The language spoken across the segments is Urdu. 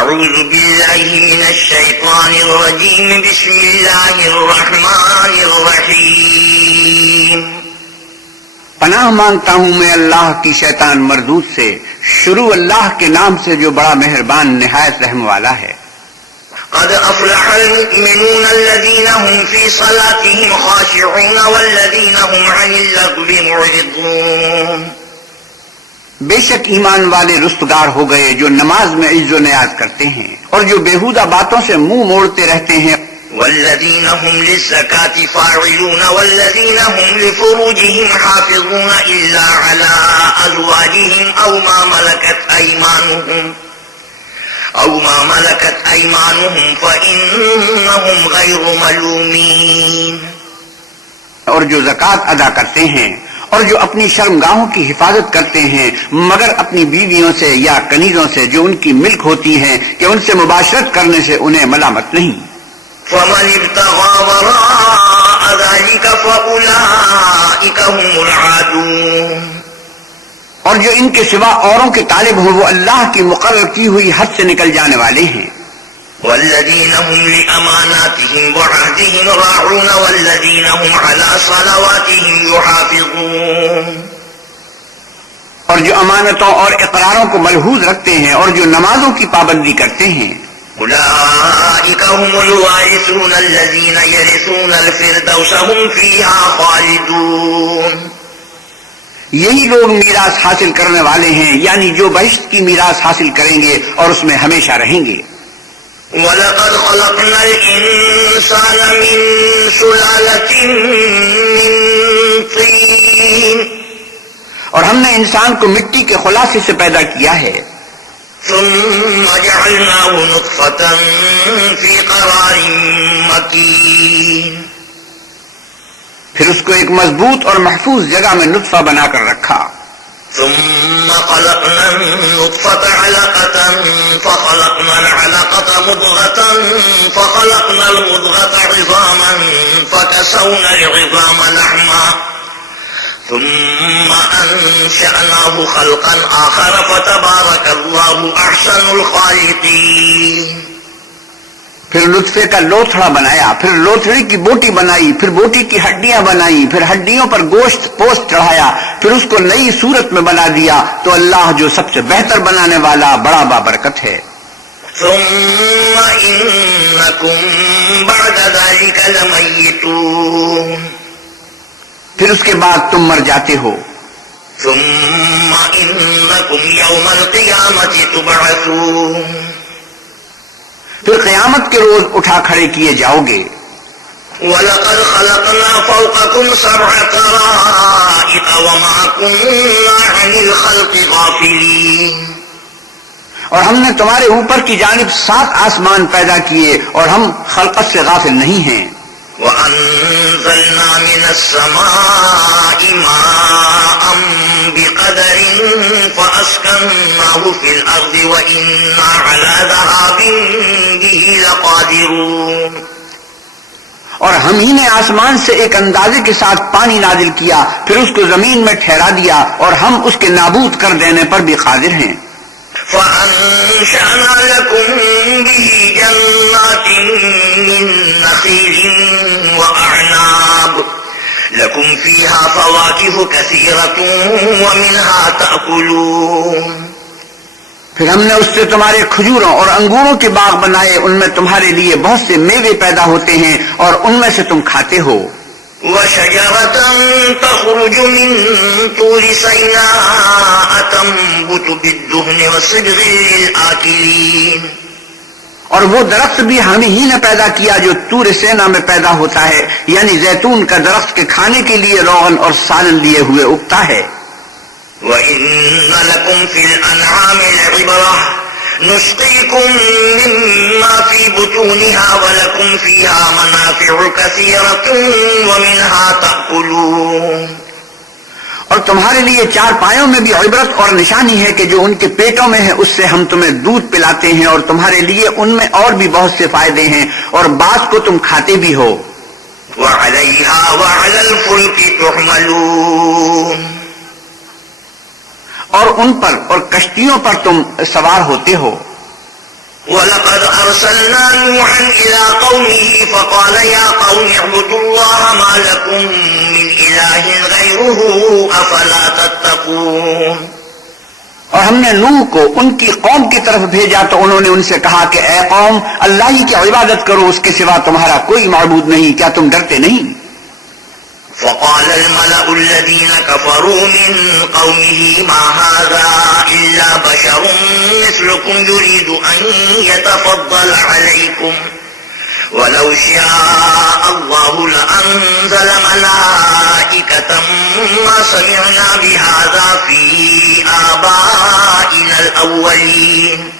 اعوذ باللہ من الشیطان الرجیم بسم اللہ الرحمن الرحیم پناہ مانگتا ہوں میں اللہ کی شیطان مردود سے، شروع اللہ کے نام سے جو بڑا مہربان نہایت رحم والا ہے۔ قد افلح المؤمنون الذين هم في صلاتهم خاشعون والذين هم عن اللغو معرضون۔ بے شک ایمان والے رستگار ہو گئے جو نماز میں عز و نیاز کرتے ہیں اور جو بیہودہ باتوں سے منہ موڑتے رہتے ہیں۔ والذين هم للزكاة فاعلون والذين هم لفروجهم حافظون إلا على أزواجهم أو ما ملكت أيمانهم فإنهم غير ملومين۔ اور جو زکوٰۃ ادا کرتے ہیں اور جو اپنی شرمگاہوں کی حفاظت کرتے ہیں مگر اپنی بیویوں سے یا کنیزوں سے جو ان کی ملک ہوتی ہیں کہ ان سے مباشرت کرنے سے انہیں ملامت نہیں۔ فمن ابتغى وراء ذلك فأولئك هم العادون۔ اور جو ان کے سوا اوروں کے طالب ہوں وہ اللہ کی مقرر کی ہوئی حد سے نکل جانے والے ہیں۔ والذين هم لأماناتهم وعهدهم راعون والذين هم على صلواتهم يحافظون۔ اور جو امانتوں اور اقراروں کو ملحوظ رکھتے ہیں اور جو نمازوں کی پابندی کرتے ہیں۔ أولئك هم الوارثون الذين يرثون الفردوس هم فيها خالدون۔ یہی لوگ میراث حاصل کرنے والے ہیں، یعنی جو بہشت کی میراث حاصل کریں گے اور اس میں ہمیشہ رہیں گے۔ وَلَقَدْ خَلَقْنَا الْإِنسَانَ مِنْ سُلَالَةٍ مِّن طِينٍ۔ اور ہم نے انسان کو مٹی کے خلاصے سے پیدا کیا ہے۔ ثم جعلناه نطفة في قرار مكين۔ پھر اس کو ایک مضبوط اور محفوظ جگہ میں نطفہ بنا کر رکھا۔ ثم خلقنا النطفة علقة فخلقنا العلقة مضغة فخلقنا المضغة عظاما فكسونا العظام لحما ثم أنشأناه خلقا آخر فتبارك الله أحسن الخالقين۔ پھر نطفے کا لوتھڑا بنایا، پھر لوتھڑی کی بوٹی بنائی، پھر بوٹی کی ہڈیاں بنائی، پھر ہڈیوں پر گوشت پوست چڑھایا، پھر اس کو نئی صورت میں بنا دیا، تو اللہ جو سب سے بہتر بنانے والا بڑا بابرکت ہے۔ ثم إنكم بعد ذلك لميتون۔ پھر اس کے بعد تم مر جاتے ہو۔ ثم إنكم يوم القيامة تبعثون۔ پھر قیامت کے روز اٹھا کھڑے کیے جاؤ گے۔ وَلَقَدْ خَلَقْنَا فَوْقَكُمْ سَبْعَ طَرَائِقَ وَمَا كُنَّا عَنِ الْخَلْقِ غَافِلِينَ۔ اور ہم نے تمہارے اوپر کی جانب 7 آسمان پیدا کیے اور ہم خلقت سے غافل نہیں ہیں۔ وَأَنزَلْنَا مِنَ السَّمَاءِ مَاءً بِقَدَرٍ فَأَسْكَنَّاهُ فِي الْأَرْضِ وَإِنَّا عَلَى ذَهَابٍ بِهِ لَقَادِرُونَ۔ اور ہم ہی نے آسمان سے ایک اندازے کے ساتھ پانی نازل کیا، پھر اس کو زمین میں ٹھہرا دیا اور ہم اس کے نابود کر دینے پر بھی قادر ہیں۔ فَأَنشَأْنَا لَكُم بِهِ جَنَّاتٍ مِّن نَّخِيلٍ وَأَعْنَابٍ لَكُمْ فِيهَا فَوَاكِهُ كَثِيرَةٌ وَمِنْهَا تَأْكُلُونَ۔ پھر ہم نے اس سے تمہارے کھجوروں اور انگوروں کے باغ بنائے، ان میں تمہارے لیے بہت سے میوے پیدا ہوتے ہیں اور ان میں سے تم کھاتے ہو۔ وَشَجَرَةً تَخْرُجُ مِن طُورِ سَيْنَاءَ تَنبُتُ بِالدُّهْنِ وَصِبْغٍ لِّلْآكِلِينَ۔ اور وہ درخت بھی ہم ہی نے پیدا کیا جو طور سینا میں پیدا ہوتا ہے، یعنی زیتون کا درخت کے کھانے کے لیے روغن اور سالن لیے ہوئے اگتا ہے۔ وَإِنَّ لَكُمْ فِي الْأَنْعَامِ لَعِبْرَةً نُسْقِيكُم مِّمَّا فِي بُطُونِهَا وَلَكُمْ فِيهَا مَنَافِعُ كَثِيرَةٌ وَمِنْهَا تَأْكُلُونَ۔ اور تمہارے لیے 4 پایوں میں بھی عبرت اور نشانی ہے کہ جو ان کے پیٹوں میں ہے اس سے ہم تمہیں دودھ پلاتے ہیں، اور تمہارے لیے ان میں اور بھی بہت سے فائدے ہیں، اور بعض کو تم کھاتے بھی ہو۔ وَعَلَيْهَا وَعَلَى الْفُلْكِ تُحْمَلُونَ۔ اور ان پر اور کشتیوں پر تم سوار ہوتے ہو۔ وَلَقَدْ أَرْسَلْنَا نُوحًا إِلَىٰ قَوْمِهِ فَقَالَ يَا قَوْمِ اعْبُدُوا اللَّهَ مَا لَكُم مِّنْ إِلَٰهٍ غَيْرُهُ أَفَلَا تَتَّقُونَ۔ اور ہم نے نوح کو ان کی قوم کی طرف بھیجا تو انہوں نے ان سے کہا کہ اے قوم، اللہ ہی کی عبادت کرو، اس کے سوا تمہارا کوئی معبود نہیں، کیا تم ڈرتے نہیں؟ فقال الملأ الذين كفروا من قومه ما هذا إلا بشر مثلكم يريد أن يتفضل عليكم ولو شاء الله لأنزل ملائكة ما سمعنا بهذا في آبائنا الأولين۔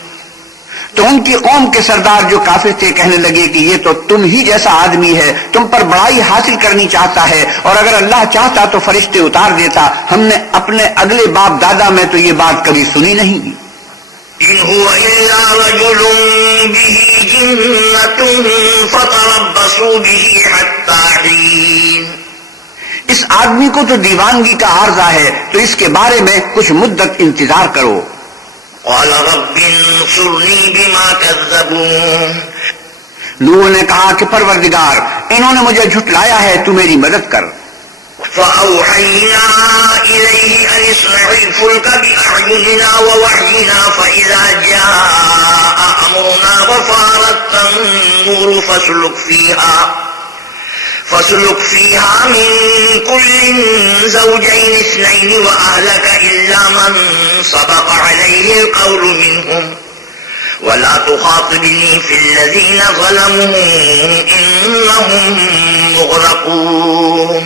تو ان کی قوم کے سردار جو کافر تھے کہنے لگے کہ یہ تو تم ہی جیسا آدمی ہے، تم پر بڑائی حاصل کرنی چاہتا ہے، اور اگر اللہ چاہتا تو فرشتے اتار دیتا، ہم نے اپنے اگلے باپ دادا میں تو یہ بات کبھی سنی نہیں۔ إن هو إلا رجل به جنة فتربصوا به حتى حين۔ اس آدمی کو تو دیوانگی کا عارضہ ہے، تو اس کے بارے میں کچھ مدت انتظار کرو۔ قال رب انصرني بما كذبون۔ نوح نے کہا کہ پروردگار، انہوں نے مجھے جھٹلایا ہے، تو میری مدد کر۔ فأوحينا إليه أن اصنع الفلك بأعيننا ووحينا فإذا جاء أمرنا وفارت النور فاسلك فيها من كل زوجين اثنين وأهلك إلا من سبق عليه القول منهم ولا تخاطبني في الذين ظلموا إنهم مغرقون۔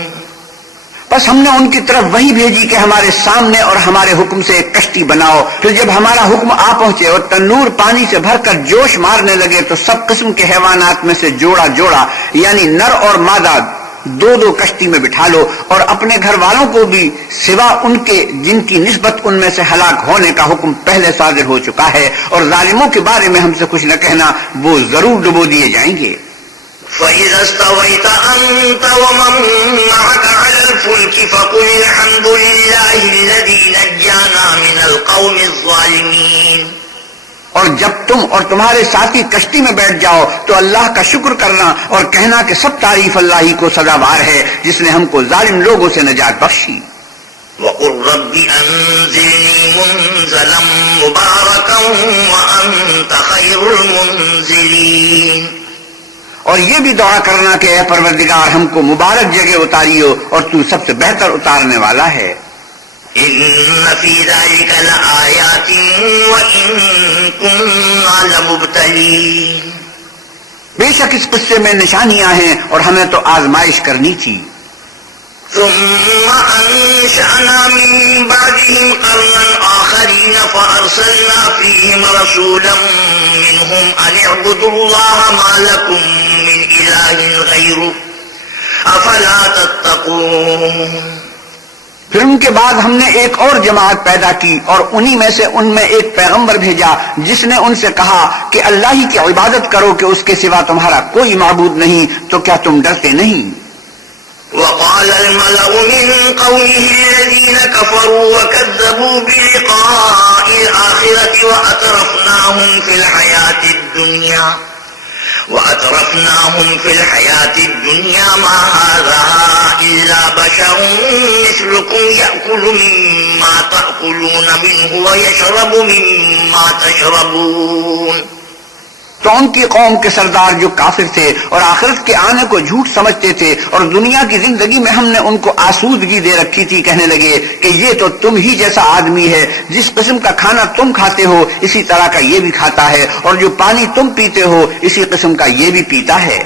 بس ہم نے ان کی طرف وہی بھیجی کہ ہمارے سامنے اور ہمارے حکم سے ایک کشتی بناؤ، پھر جب ہمارا حکم آ پہنچے اور تنور پانی سے بھر کر جوش مارنے لگے تو سب قسم کے حیوانات میں سے جوڑا جوڑا یعنی نر اور مادہ دو دو کشتی میں بٹھا لو، اور اپنے گھر والوں کو بھی سوا ان کے جن کی نسبت ان میں سے ہلاک ہونے کا حکم پہلے صادر ہو چکا ہے، اور ظالموں کے بارے میں ہم سے کچھ نہ کہنا، وہ ضرور ڈبو دیے جائیں گے۔ فَإِذَا اسْتَوَيْتَ أَنْتَ وَمَن مَّعَكَ عَلَى الْفُلْكِ فَقُلِ الْحَمْدُ لِلَّهِ الَّذِي نَجَّانَا مِنَ الْقَوْمِ الظَّالِمِينَ۔ اور جب تم اور تمہارے ساتھی کشتی میں بیٹھ جاؤ تو اللہ کا شکر کرنا اور کہنا کہ سب تعریف اللہ ہی کو سزاوار ہے جس نے ہم کو ظالم لوگوں سے نجات بخشی۔ وَقُلْ رَبِّ أَنزِلْنِي مُنزَلًا مُبَارَكًا وَأَنْتَ خَيْرُ الْمُنزِلِينَ۔ اور یہ بھی دعا کرنا کہ اے پروردگار ہم کو مبارک جگہ اتاریو اور تو سب سے بہتر اتارنے والا ہے۔ إِنَّ فِي ذَلِكَ لَآيَاتٍ وَإِن كُنَّا لَمُبْتَلِينَ۔ بے شک اس قصے میں نشانیاں ہیں اور ہمیں تو آزمائش کرنی تھی۔ ثم أنشأنا من بعدهم قرنا آخرين فأرسلنا فيهم رسولا منهم أن اعبدوا الله ما لكم من إله غيره أفلا تتقون۔ پھر ان کے بعد ہم نے ایک اور جماعت پیدا کی اور انہی میں سے ان میں ایک پیغمبر بھیجا جس نے ان سے کہا کہ اللہ ہی کی عبادت کرو کہ اس کے سوا تمہارا کوئی معبود نہیں، تو کیا تم ڈرتے نہیں؟ وقال الملأ من قومه الذين كفروا وكذبوا بلقاء الآخرة وأترفناهم في الحياة الدنيا ما هذا إلا بشر مثلكم يأكل مما تأكلون منه ويشرب مما تشربون۔ تو ان کی قوم کے سردار جو کافر تھے اور آخرت کے آنے کو جھوٹ سمجھتے تھے اور دنیا کی زندگی میں ہم نے ان کو آسودگی دے رکھی تھی، کہنے لگے کہ یہ تو تم ہی جیسا آدمی ہے، جس قسم کا کھانا تم کھاتے ہو اسی طرح کا یہ بھی کھاتا ہے، اور جو پانی تم پیتے ہو اسی قسم کا یہ بھی پیتا ہے۔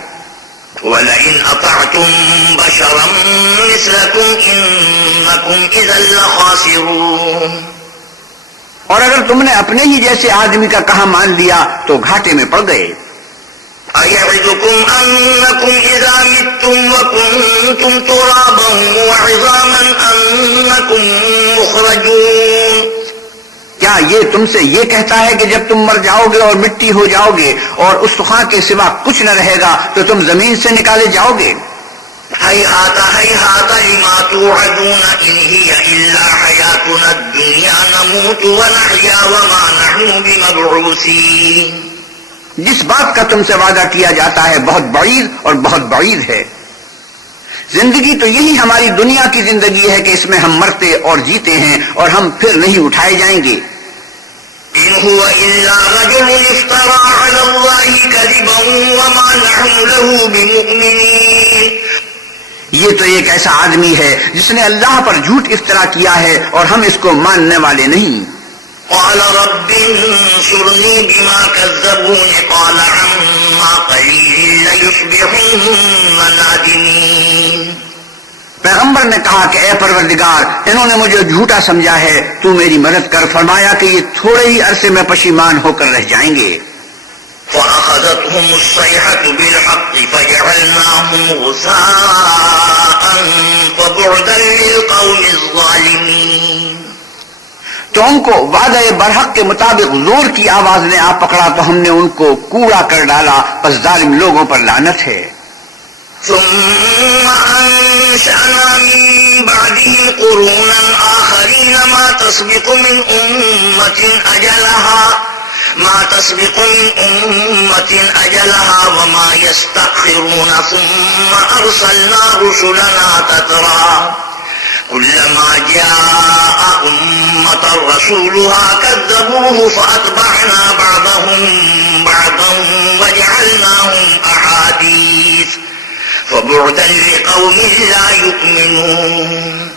وَلَئِنْ أَطَعْتُمْ بَشَرًا مِثْلَكُمْ إِنَّكُمْ إِذًا لَخَاسِرُونَ۔ اور اگر تم نے اپنے ہی جیسے آدمی کا کہا مان لیا تو گھاٹے میں پڑ گئے۔ أَيَعِدُكُمْ أَنَّكُمْ إِذَا مِتُّمْ وَكُنْتُمْ تُرَابًا وَعِظَامًا أَنَّكُمْ مُخْرَجُونَ۔ کیا یہ تم سے یہ کہتا ہے کہ جب تم مر جاؤ گے اور مٹی ہو جاؤ گے اور اس سخاں کے سوا کچھ نہ رہے گا تو تم زمین سے نکالے جاؤ گے؟ هيهات هيهات لما توعدون إن هي إلا حياتنا الدنيا نموت ونحيا وما نحن بمبعوثين۔ جس بات کا تم سے وعدہ کیا جاتا ہے بہت بعید اور بہت بعید ہے۔ زندگی تو یہی ہماری دنیا کی زندگی ہے کہ اس میں ہم مرتے اور جیتے ہیں اور ہم پھر نہیں اٹھائے جائیں گے۔ إن هو إلا رجل افترى على الله كذبا وما نحن له بمؤمنين۔ یہ تو ایک ایسا آدمی ہے جس نے اللہ پر جھوٹ افترا کیا ہے اور ہم اس کو ماننے والے نہیں۔ قال رب انصرني بما كذبون قال عما قليل ليصبحن نادمين۔ پیغمبر نے کہا کہ اے پروردگار انہوں نے مجھے جھوٹا سمجھا ہے، تو میری مدد کر۔ فرمایا کہ یہ تھوڑے ہی عرصے میں پشیمان ہو کر رہ جائیں گے۔ فأخذتهم الصيحة بالحق فجعلناهم غثاء فبعدا للقوم الظالمين۔ تو ان کو وعدہ برحق کے مطابق زور کی آواز نے آ پکڑا تو ہم نے ان کو کوڑا کر ڈالا، پس ظالم لوگوں پر لعنت ہے۔ ثم أنشأنا من بعدهم قرونا آخرين ما تسبق من أمة أجلها وما يستأخرون ثم أرسلنا رسلنا تترى كلما جاء أمة رسولها كذبوه فأتبعنا بعضهم بعضا وجعلناهم أحاديث فبعدا لقوم لا يؤمنون۔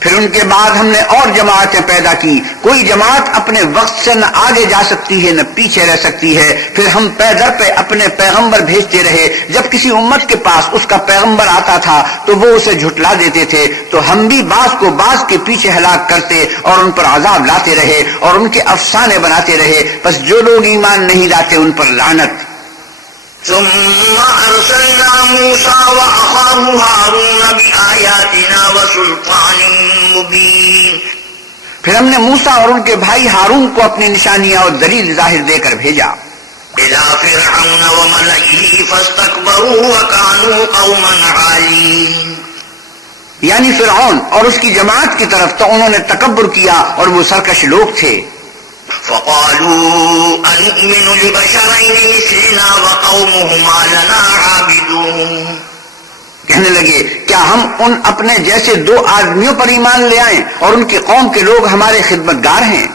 پھر ان کے بعد ہم نے اور جماعتیں پیدا کی، کوئی جماعت اپنے وقت سے نہ آگے جا سکتی ہے نہ پیچھے رہ سکتی ہے۔ پھر ہم پے در پہ اپنے پیغمبر بھیجتے رہے، جب کسی امت کے پاس اس کا پیغمبر آتا تھا تو وہ اسے جھٹلا دیتے تھے، تو ہم بھی بعض کو بعض کے پیچھے ہلاک کرتے اور ان پر عذاب لاتے رہے اور ان کے افسانے بناتے رہے، پس جو لوگ ایمان نہیں لاتے ان پر لعنت۔ ثم أرسلنا موسى وأخاه هارون بآياتنا وسلطان مبين۔ پھر ہم نے موسیٰ اور ان کے بھائی ہارون کو اپنی نشانیاں اور دلیل ظاہر دے کر بھیجا۔ إلى فرعون وملئه فاستكبروا وكانوا قوما عالين۔ یعنی فرعون اور اس کی جماعت کی طرف، تو انہوں نے تکبر کیا اور وہ سرکش لوگ تھے۔ فقالوا أنؤمن لبشرين مثلنا وقومهما لنا عابدون۔ کہنے لگے کیا ہم ان اپنے جیسے دو آدمیوں پر ایمان لے آئیں اور ان کی قوم کے لوگ ہمارے خدمتگار ہیں؟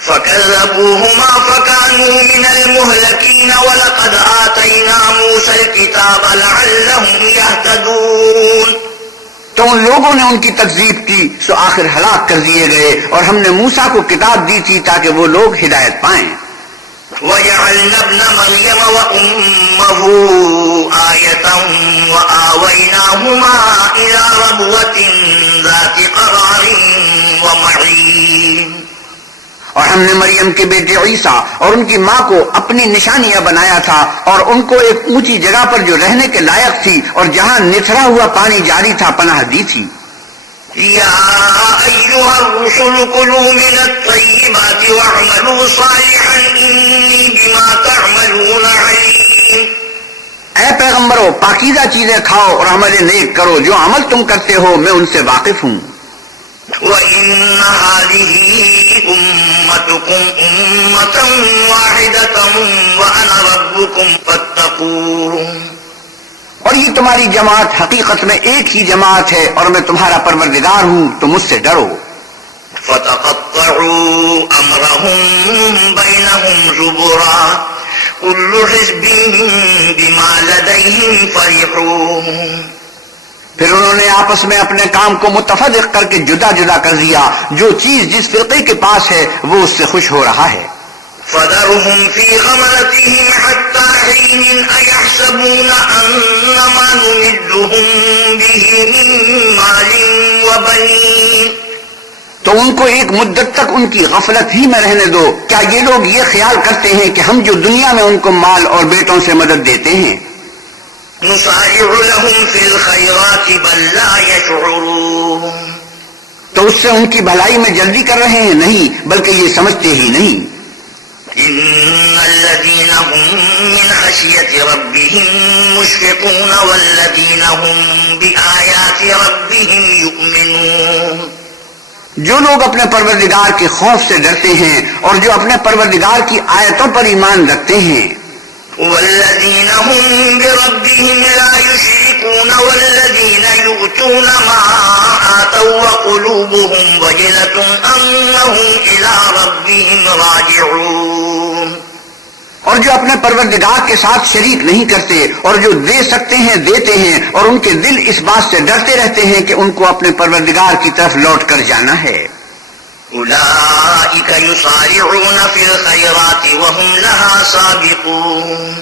فكذبوهما فكانوا من المهلكين ولقد آتينا موسى الكتاب لعلهم يهتدون۔ تو ان لوگوں نے ان کی تکذیب کی سو آخر ہلاک کر دیے گئے، اور ہم نے موسیٰ کو کتاب دی تھی تاکہ وہ لوگ ہدایت پائیں۔ وَجَعَلْنَا ابْنَ مَرْيَمَ وَأُمَّهُ آيَةً وَآوَيْنَاهُمَا إِلَى رَبْوَةٍ ذَاتِ قَرَارٍ وَمَعِينٍ۔ اور ہم نے مریم کے بیٹے عیسیٰ اور ان کی ماں کو اپنی نشانیاں بنایا تھا اور ان کو ایک اونچی جگہ پر جو رہنے کے لائق تھی اور جہاں نتھرا ہوا پانی جاری تھا پناہ دی تھی۔ یا ایھا الرسل کلوا من الطیبات واعملوا صالحا انی بما تعملون علیم۔ اے پیغمبرو پاکیزہ چیزیں کھاؤ اور عمل نیک کرو، جو عمل تم کرتے ہو میں ان سے واقف ہوں۔ وَإِنَّ هَذِهِ أُمَّتُكُمْ أُمَّةً وَاحِدَةً وَأَنَا رَبُّكُمْ فَاتَّقُونِ۔ اور یہ تمہاری جماعت حقیقت میں ایک ہی جماعت ہے اور میں تمہارا پروردگار ہوں، تو مجھ سے ڈرو۔ فَتَقَطَّعُوا أَمْرَهُمْ بَيْنَهُمْ زُبُرًا كُلُّ حِزْبٍ بِمَا لَدَيْهِمْ فَرِحُونَ۔ پھر انہوں نے آپس میں اپنے کام کو متفرق کر کے جدا جدا کر دیا، جو چیز جس فرقے کے پاس ہے وہ اس سے خوش ہو رہا ہے۔ فَذَرْهُمْ فِي غَمْرَتِهِمْ حَتَّى حِينٍ أَيَحْسَبُونَ أَنَّمَا نُمِدُّهُمْ بِهِ مِن مَّالٍ وَبَنِينَ۔ تو ان کو ایک مدت تک ان کی غفلت ہی میں رہنے دو۔ کیا یہ لوگ یہ خیال کرتے ہیں کہ ہم جو دنیا میں ان کو مال اور بیٹوں سے مدد دیتے ہیں؟ نُسَارِعُ لَهُمْ فِي الْخَيْرَاتِ بَل لَّا يَشْعُرُونَ۔ تو اس سے ان کی بھلائی میں جلدی کر رہے ہیں؟ نہیں، بلکہ یہ سمجھتے ہی نہیں۔ إِنَّ الَّذِينَ هُم مِّنْ خَشْيَةِ رَبِّهِم مُّشْفِقُونَ وَالَّذِينَ هُم بِآيَاتِ رَبِّهِمْ يُؤْمِنُونَ۔ جو لوگ اپنے پروردگار کے خوف سے ڈرتے ہیں اور جو اپنے پروردگار کی آیتوں پر ایمان رکھتے ہیں، والذین هم بربهم لا یشرکون والذین یؤتون ما آتوا وقلوبهم وجلة انہم الی ربهم راجعون، اور جو اپنے پروردگار کے ساتھ شریک نہیں کرتے اور جو دے سکتے ہیں دیتے ہیں، اور ان کے دل اس بات سے ڈرتے رہتے ہیں کہ ان کو اپنے پروردگار کی طرف لوٹ کر جانا ہے۔ اولئک یسارعون فی الخیرات وهم لها سابقون،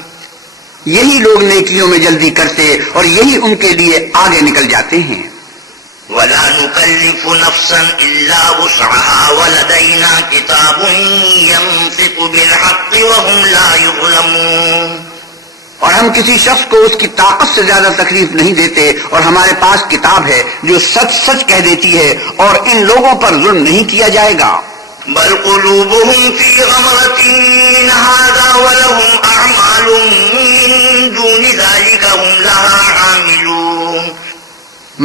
یہی لوگ نیکیوں میں جلدی کرتے اور یہی ان کے لیے آگے نکل جاتے ہیں۔ ولا نكلف نفسا الا وسعها ولدينا كتاب ينطق بالحق وهم لا يظلمون، اور ہم کسی شخص کو اس کی طاقت سے زیادہ تکلیف نہیں دیتے، اور ہمارے پاس کتاب ہے جو سچ سچ کہہ دیتی ہے، اور ان لوگوں پر ظلم نہیں کیا جائے گا۔ بل قلوبهم في غمرة من هذا ولهم اعمال من دون ذلك هم لها عاملون،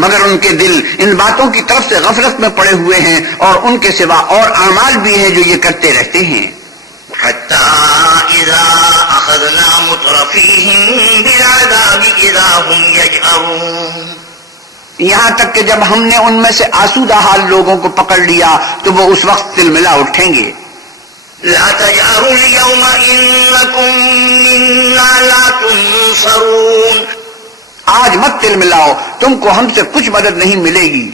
مگر ان کے دل ان باتوں کی طرف سے غفلت میں پڑے ہوئے ہیں، اور ان کے سوا اور اعمال بھی ہیں جو یہ کرتے رہتے ہیں۔ حتى اذا اخذنا مترفيهم بالعذاب اذا هم يجأرون، یہاں تک کہ جب ہم نے ان میں سے آسودہ حال لوگوں کو پکڑ لیا تو وہ اس وقت تلملا اٹھیں گے۔ لا تجأروا اليوم انكم منا لا تنصرون، آج مت تلملاؤ، تم کو ہم سے کچھ مدد نہیں ملے گی۔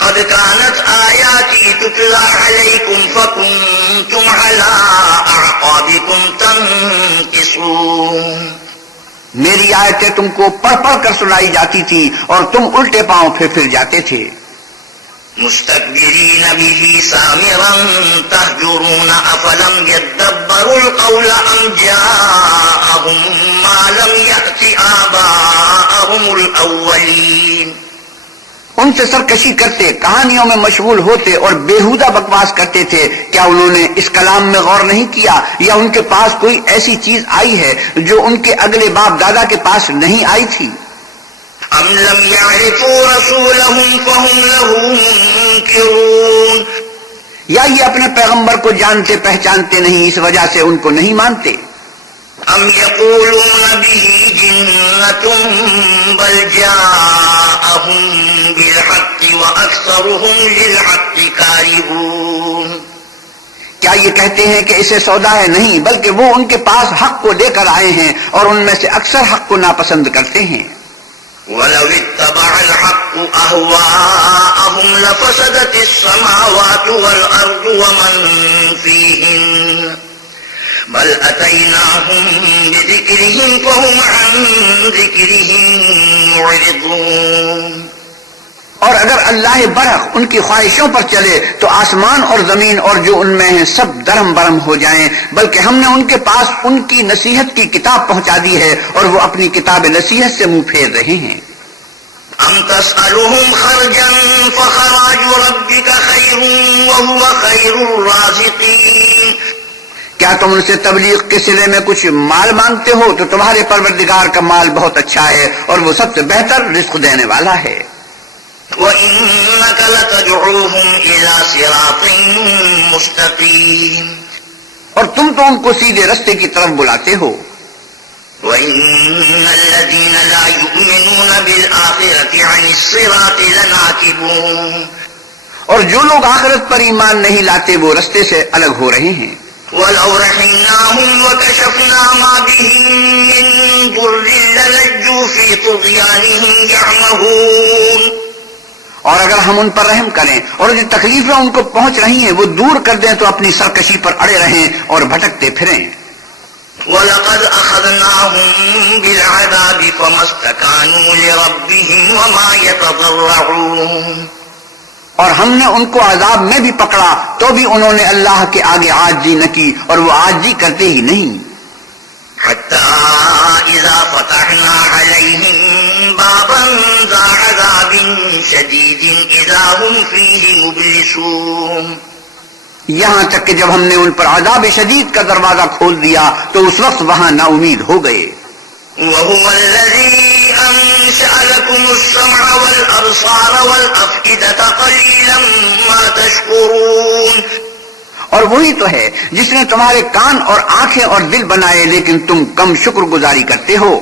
قد كانت آياتي تتلى عليكم فكنتم على أعقابكم تنكصون، میری آیتیں تم کو پڑھ پڑھ کر سنائی جاتی تھی اور تم الٹے پاؤں پھر جاتے تھے۔ مستكبرين به سامرا تهجرون أفلم يدبروا القول أم جاءهم ما لم يأت آباءهم الأولين، ان سے سرکشی کرتے، کہانیوں میں مشغول ہوتے اور بیہودہ بکواس کرتے تھے، کیا انہوں نے اس کلام میں غور نہیں کیا، یا ان کے پاس کوئی ایسی چیز آئی ہے جو ان کے اگلے باپ دادا کے پاس نہیں آئی تھی؟ ام لم يعرفوا رسولهم فهم له منكرون، یا یہ اپنے پیغمبر کو جانتے پہچانتے نہیں، اس وجہ سے ان کو نہیں مانتے؟ ام يقولون به جنة بل جاءهم بالحق واكثرهم للحق كارهون، کیا یہ کہتے ہیں کہ اسے سودا ہے؟ نہیں، بلکہ وہ ان کے پاس حق کو لے کر آئے ہیں اور ان میں سے اکثر حق کو ناپسند کرتے ہیں۔ ولو اتبع الحق اهواءهم لفسدت السماوات والارض ومن فيهن بل اتيناهم بذكرهم فهم عن ذكرهم معرضون، اور اگر اللہ برحق ان کی خواہشوں پر چلے تو آسمان اور زمین اور جو ان میں ہیں سب درم برم ہو جائیں، بلکہ ہم نے ان کے پاس ان کی نصیحت کی کتاب پہنچا دی ہے اور وہ اپنی کتاب نصیحت سے منہ پھیر رہے ہیں۔ ام تسألهم خرجا فخراج ربك خير وهو خير الرازقين، کیا تم ان سے تبلیغ کے سلے میں کچھ مال مانگتے ہو تو تمہارے پروردگار کا مال بہت اچھا ہے اور وہ سب سے بہتر رزق دینے والا ہے۔ وَإِنَّكَ لَتَدْعُوهُمْ إِلَى صِرَاطٍ مُسْتَقِيمٍ، اور تم تو ان کو سیدھے رستے کی طرف بلاتے ہو۔ وَإِنَّ الَّذِينَ لَا يُؤْمِنُونَ بِالْآخِرَةِ عَنِ الصِّرَاطِ لَنَاكِبُونَ، اور جو لوگ آخرت پر ایمان نہیں لاتے وہ رستے سے الگ ہو رہے ہیں۔ وَلَوْ رَحِمْنَاهُمْ وَكَشَفْنَا مَا بِهِم مِّن ضُرٍّ لَّلَجُّوا فِي طُغْيَانِهِمْ يَعْمَهُونَ، اور اگر ہم ان پر رحم کریں اور جو تکلیفیں ان کو پہنچ رہی ہیں وہ دور کر دیں تو اپنی سرکشی پر اڑے رہیں اور بھٹکتے پھریں۔ وَلَقَدْ أَخَذْنَاهُمْ بِالْعَذَابِ فَمَا اسْتَكَانُوا لِرَبِّهِمْ وَمَا يَتَضَرَّعُونَ، اور ہم نے ان کو عذاب میں بھی پکڑا تو بھی انہوں نے اللہ کے آگے عاجزی نہ کی اور وہ عاجزی کرتے ہی نہیں۔ حَتَّى إِذَا فَتَحْنَا عَلَيْهِمْ بَابًا ذَا عَذَابٍ شَدِيدٍ إِذَا هُمْ فِيهِ مُبْلِسُونَ، یہاں تک کہ جب ہم نے ان پر عذاب شدید کا دروازہ کھول دیا تو اس وقت وہاں نا امید ہو گئے۔ وَهُوَ الَّذِي أنشأ لكم السمع والأبصار والأفئدة قليلا ما تشكرون. اور وہی تو ہے جس نے تمہارے کان اور آنکھیں اور دل بنائے لیکن تم کم شکر گزاری کرتے ہو.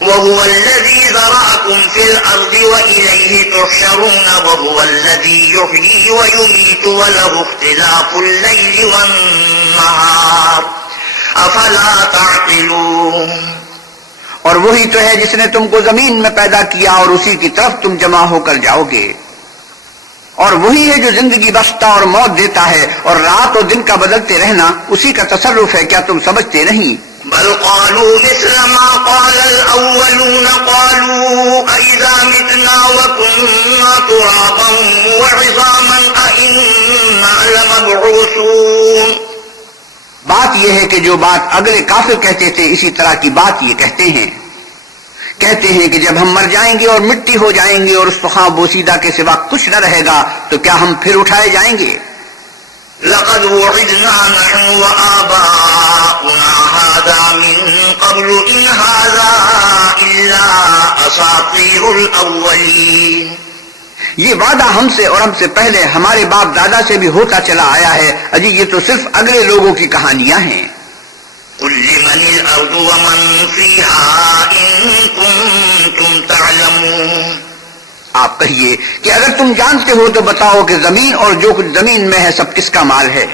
وهو الذي ذرأكم في الأرض وإليه تحشرون وهو الذي يحيي ويميت وله اختلاف الليل والنهار أفلا تعقلون. اور وہی تو ہے جس نے تم کو زمین میں پیدا کیا اور اسی کی طرف تم جمع ہو کر جاؤ گے. اور وہی ہے جو زندگی بخشتا اور موت دیتا ہے اور رات اور دن کا بدلتے رہنا اسی کا تصرف ہے. کیا تم سمجھتے نہیں؟ بل قالوا مثل ما قال الأولون قالوا أئذا متنا وكنا ترابا وعظاما أئنا لمبعوثون. بات یہ ہے کہ جو بات اگلے کافر کہتے تھے اسی طرح کی بات یہ کہتے ہیں کہ جب ہم مر جائیں گے اور مٹی ہو جائیں گے اور استخوان بوسیدہ کے سوا کچھ نہ رہے گا تو کیا ہم پھر اٹھائے جائیں گے؟ لقد وعدنا نحن وآباؤنا هذا من قبل إن هذا إلا أساطير الأولين. یہ وعدہ ہم سے اور ہم سے پہلے ہمارے باپ دادا سے بھی ہوتا چلا آیا ہے. اجی یہ تو صرف اگلے لوگوں کی کہانیاں ہیں. قل لمن الأرض ومن فيها إن كنتم تعلمون. آپ کہیے کہ اگر تم جانتے ہو تو بتاؤ کہ زمین اور جو کچھ زمین میں ہے سب کس کا مال ہے؟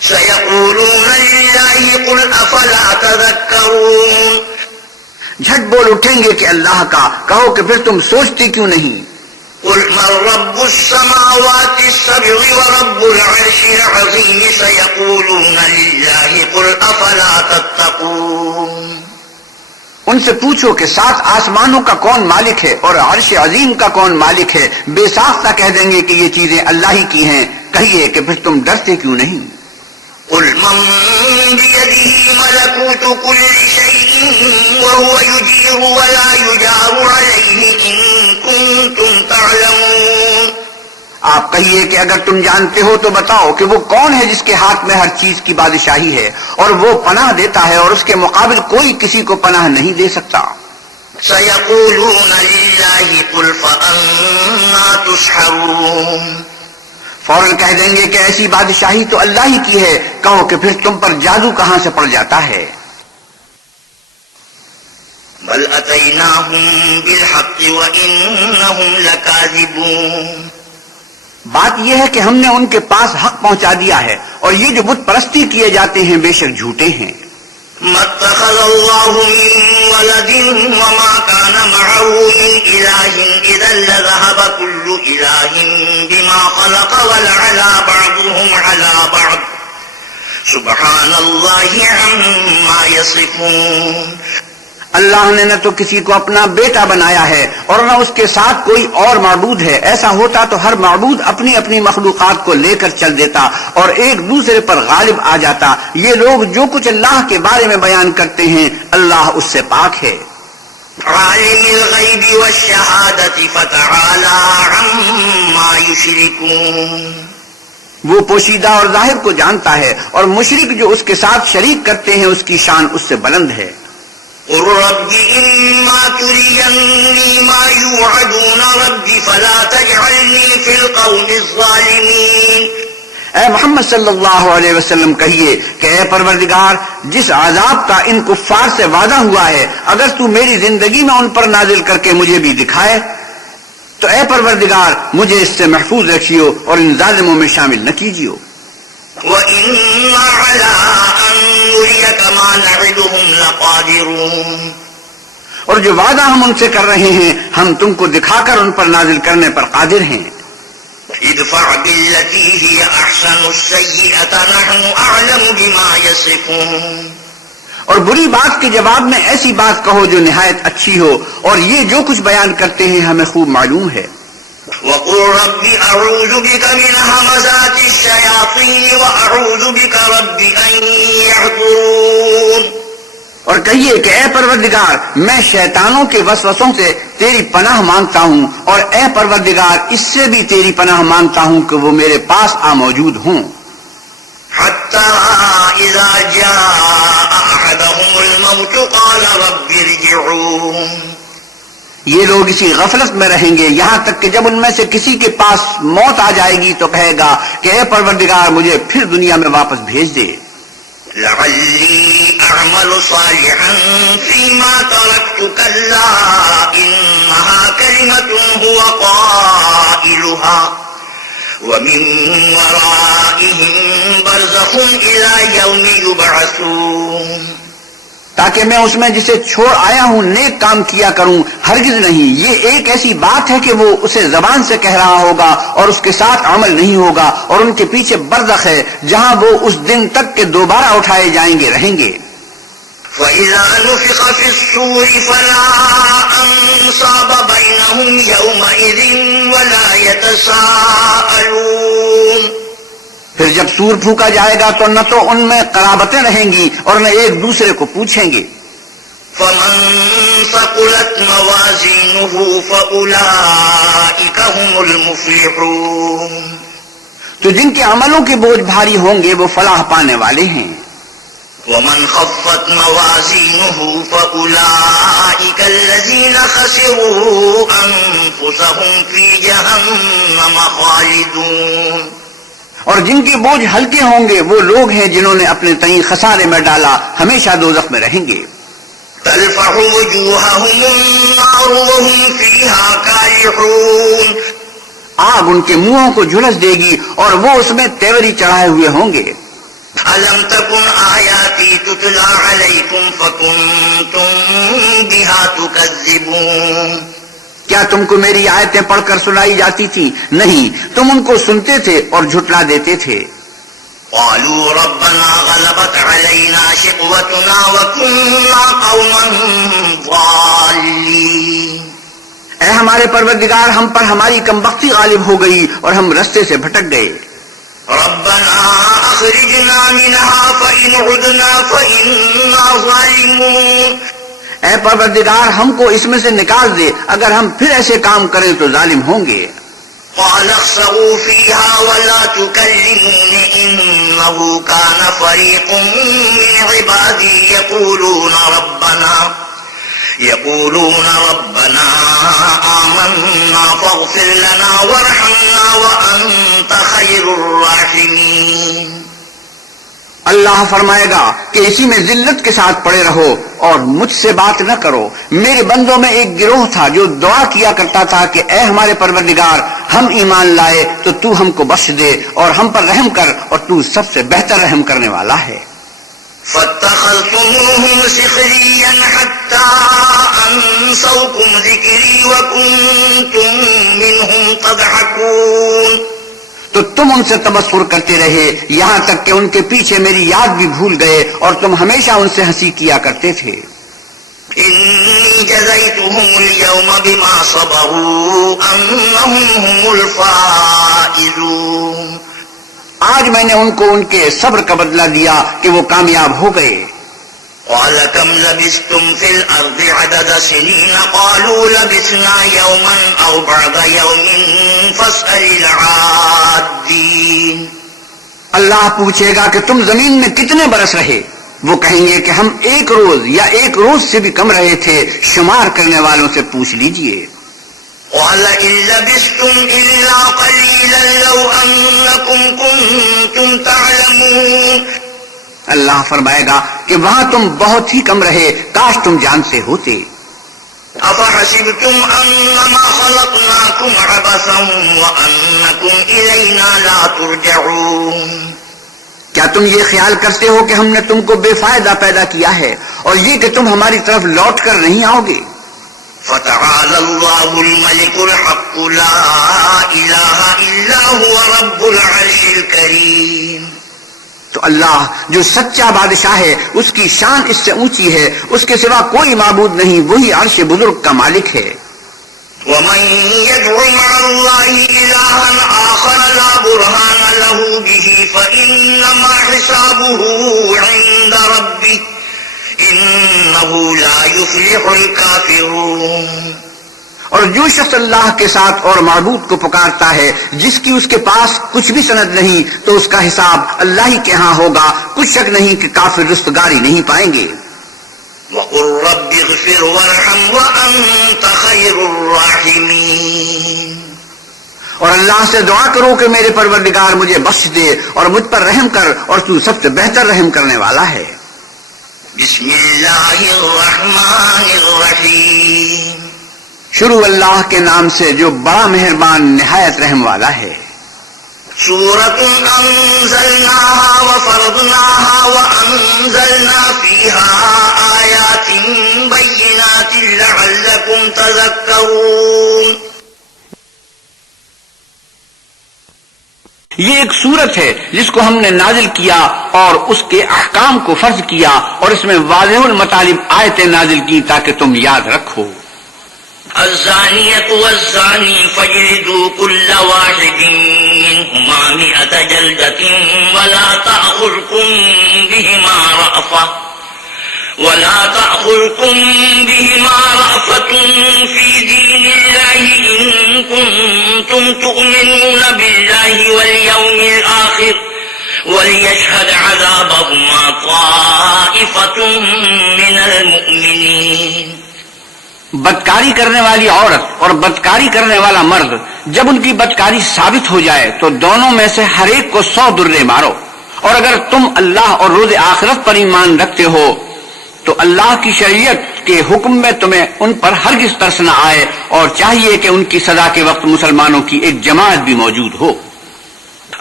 سيقولون لله قل أفلا تذكرون. جھٹ بول اٹھیں گے کہ اللہ کا. کہو کہ پھر تم سوچتے کیوں نہیں؟ قل من رب السماوات السبع ورب العرش العظيم سيقولون لله قل أفلا تتقون. ان سے پوچھو کہ 7 آسمانوں کا کون مالک ہے اور عرش عظیم کا کون مالک ہے. بے ساختہ کہہ دیں گے کہ یہ چیزیں اللہ ہی کی ہیں. کہیے کہ پھر تم ڈرتے کیوں نہیں؟ قل من بيده ملكوت كل شيء وهو يجير ولا يجار عليه إن كنتم تعلمون. آپ کہیے کہ اگر تم جانتے ہو تو بتاؤ کہ وہ کون ہے جس کے ہاتھ میں ہر چیز کی بادشاہی ہے اور وہ پناہ دیتا ہے اور اس کے مقابل کوئی کسی کو پناہ نہیں دے سکتا. سيقولون لله قل فأنا تسحرون. فوراً کہہ دیں گے کہ ایسی بادشاہی تو اللہ ہی کی ہے. کہو کہ پھر تم پر جادو کہاں سے پڑ جاتا ہے؟ بل أتيناهم بالحق وإنهم لكاذبون. بات یہ ہے کہ ہم نے ان کے پاس حق پہنچا دیا ہے اور یہ جو بت پرستی کیے جاتے ہیں بے شک جھوٹے ہیں. ما اتخذ الله من ولد وما كان معه من إله إذا لذهب كل إله بما خلق ولعلى بعضهم على بعض سبحان الله عما يصفون. اللہ نے نہ تو کسی کو اپنا بیٹا بنایا ہے اور نہ اس کے ساتھ کوئی اور معبود ہے. ایسا ہوتا تو ہر معبود اپنی اپنی مخلوقات کو لے کر چل دیتا اور ایک دوسرے پر غالب آ جاتا. یہ لوگ جو کچھ اللہ کے بارے میں بیان کرتے ہیں اللہ اس سے پاک ہے. عالم الغیب والشہادة فتعالى عما يشركون. وہ پوشیدہ اور ظاہر کو جانتا ہے اور مشرک جو اس کے ساتھ شریک کرتے ہیں اس کی شان اس سے بلند ہے. قل رب إما تريني ما يوعدون رب فلا تجعلني في القوم الظالمين. اے محمد صلی اللہ علیہ وسلم کہیے کہ اے پروردگار جس عذاب کا ان کفار سے وعدہ ہوا ہے اگر تو میری زندگی میں ان پر نازل کر کے مجھے بھی دکھائے تو اے پروردگار مجھے اس سے محفوظ رکھیو اور ان ظالموں میں شامل نہ کیجیو. وَإِنَّا عَلَىٰ أَن نُّرِيَكَ مَا نَعِدُهُمْ لَقَادِرُونَ. اور جو وعدہ ہم ان سے کر رہے ہیں ہم تم کو دکھا کر ان پر نازل کرنے پر قادر ہیں. ادفع بالتي هي أحسن السيئة نحن أعلم بما يصفون. اور بری بات کے جواب میں ایسی بات کہو جو نہایت اچھی ہو اور یہ جو کچھ بیان کرتے ہیں ہمیں خوب معلوم ہے. وقل رب أعوذ بك من همزات الشياطين وأعوذ بك رب أن يحضرون. اور کہیے کہ اے پروردگار میں شیطانوں کے وسوسوں سے تیری پناہ مانگتا ہوں اور اے پروردگار اس سے بھی تیری پناہ مانگتا ہوں کہ وہ میرے پاس آ موجود ہوں. حتى إذا جاء أحدهم الموت قال رب ارجعون. یہ لوگ اسی غفلت میں رہیں گے یہاں تک کہ جب ان میں سے کسی کے پاس موت آ جائے گی تو کہے گا کہ اے پروردگار مجھے پھر دنیا میں واپس بھیج دے، لعلی اعمل صالحا فیما ترکت کلا انہا کلمت هو قائلها ومن ورائهم برزخ الى یوم یبعثون، تاکہ میں اس میں جسے چھوڑ آیا ہوں نیک کام کیا کروں، ہرگز نہیں، یہ ایک ایسی بات ہے کہ وہ اسے زبان سے کہہ رہا ہوگا اور اس کے ساتھ عمل نہیں ہوگا، اور ان کے پیچھے برزخ ہے جہاں وہ اس دن تک کے دوبارہ اٹھائے جائیں گے رہیں گے۔ فَإِذَا نُفِخَ فِي الصُّورِ فَلَا أَنْصَابَ بَيْنَهُمْ يَوْمَئِذٍ وَلَا يَتَسَاءَلُونَ، پھر جب سور پھونکا جائے گا تو نہ تو ان میں قرابتیں رہیں گی اور نہ ایک دوسرے کو پوچھیں گے۔ فَمَنْ ثَقُلَتْ مَوَازِينُهُ فَأُولَئِكَ هُمُ الْمُفْلِحُونَ، تو جن کے عملوں کے بوجھ بھاری ہوں گے وہ فلاح پانے والے ہیں۔ وَمَنْ خَفَّتْ مَوَازِينُهُ فَأُولَئِكَ الَّذِينَ خَسِرُوا أَنفُسَهُمْ فِي جَهَنَّمَ خَالِدُونَ، اور جن کے بوجھ ہلکے ہوں گے وہ لوگ ہیں جنہوں نے اپنے تئیں خسارے میں ڈالا، ہمیشہ دوزخ میں رہیں گے۔ تَلْفَحُ وُجُوهَهُمُ النَّارُ وَهُمْ فِيهَا كَالِحُونَ، آگ ان کے منہوں کو جھلس دے گی اور وہ اس میں تیوری چڑھائے ہوئے ہوں گے۔ أَلَمْ تَكُنْ آيَاتِي تُتْلَى عَلَيْكُمْ فَكُنْتُمْ بِهَا تُكَذِّبُونَ، کیا تم کو میری آیتیں پڑھ کر سنائی جاتی تھی؟ نہیں، تم ان کو سنتے تھے اور جھٹلا دیتے تھے۔ قالوا ربنا غلبت علينا شقوتنا وكنا قوما ضالين، اے ہمارے پروردگار ہم پر ہماری کمبختی غالب ہو گئی اور ہم رستے سے بھٹک گئے۔ ربنا اخرجنا منها فإن عدنا فإنا ظالمون، اے پروردگار ہم کو اس میں سے نکال دے، اگر ہم پھر ایسے کام کریں تو ظالم ہوں گے۔ قال اخسئوا فيها ولا تكلمون إنه كان فريق من عبادي يقولون ربنا آمنا فاغفر لنا وارحمنا وأنت خير الراحمين، اللہ فرمائے گا کہ اسی میں ذلت کے ساتھ پڑے رہو اور مجھ سے بات نہ کرو۔ میرے بندوں میں ایک گروہ تھا جو دعا کیا کرتا تھا کہ اے ہمارے پروردگار ہم ایمان لائے تو تو ہم کو بخش دے اور ہم پر رحم کر، اور تو سب سے بہتر رحم کرنے والا ہے۔ فاتخذتموهم سخريا حتى أنسوكم ذكري وكنتم منهم تضحكون، تو تم ان سے تبصر کرتے رہے یہاں تک کہ ان کے پیچھے میری یاد بھی بھول گئے اور تم ہمیشہ ان سے ہنسی کیا کرتے تھے۔ إني جزيتهم اليوم بما صبروا أنهم هم الفائزون، آج میں نے ان کو ان کے صبر کا بدلہ دیا کہ وہ کامیاب ہو گئے۔ قال كم لبثتم في الأرض عدد سنين قالوا لبثنا يوما أو بعض يوم فاسأل العادين، اللہ پوچھے گا کہ تم زمین میں کتنے برس رہے؟ وہ کہیں گے کہ ہم ایک روز یا ایک روز سے بھی کم رہے تھے، شمار کرنے والوں سے پوچھ لیجئے۔ قال إن لبثتم إلا قليلا لو أنكم كنتم تعلمون، اللہ فرمائے گا کہ وہاں تم بہت ہی کم رہے، کاش تم جانتے ہوتے۔ أفحسبتم أنما خلقناكم عبثا وأنكم إلينا لا ترجعون، کیا تم یہ خیال کرتے ہو کہ ہم نے تم کو بے فائدہ پیدا کیا ہے اور یہ کہ تم ہماری طرف لوٹ کر نہیں آؤ گے؟ فتعالى الله الملك الحق لا إله إلا هو رب العرش الكريم، تو اللہ جو سچا بادشاہ ہے اس کی شان اس سے اونچی ہے، اس کے سوا کوئی معبود نہیں، وہی عرش بزرگ کا مالک ہے۔ ومن يدع مع الله إلها آخر لا برهان له به فإنما حسابه عند ربه إنه لا يفلح الكافرون، اور جو شخص اللہ کے ساتھ اور معبود کو پکارتا ہے جس کی اس کے پاس کچھ بھی سند نہیں تو اس کا حساب اللہ ہی کے ہاں ہوگا، کچھ شک نہیں کہ کافر رستگاری نہیں پائیں گے۔ وقل رب اغفر وارحم وأنت خير الراحمين. اور اللہ سے دعا کرو کہ میرے پروردگار مجھے بخش دے اور مجھ پر رحم کر اور تو سب سے بہتر رحم کرنے والا ہے. بسم اللہ الرحمن الرحیم. شروع اللہ کے نام سے جو بڑا مہربان نہایت رحم والا ہے. سورة أنزلناها وفرضناها وأنزلنا فيها آيات بينات لعلكم تذكرون. یہ ایک سورت ہے جس کو ہم نے نازل کیا اور اس کے احکام کو فرض کیا اور اس میں واضح المطالب آیتیں نازل کی تاکہ تم یاد رکھو. الزانية والزاني فاجلدوا كل واحد منهما 100 جلدة ولا تأخذكم بهما رأفة في دين الله إن كنتم تؤمنون بالله واليوم الآخر وليشهد عذابهما طائفة من المؤمنين. بدکاری کرنے والی عورت اور بدکاری کرنے والا مرد جب ان کی بدکاری ثابت ہو جائے تو دونوں میں سے ہر ایک کو 100 درے مارو. اور اگر تم اللہ اور روز آخرت پر ایمان رکھتے ہو تو اللہ کی شریعت کے حکم میں تمہیں ان پر ہرگز ترس نہ آئے اور چاہیے کہ ان کی سزا کے وقت مسلمانوں کی ایک جماعت بھی موجود ہو.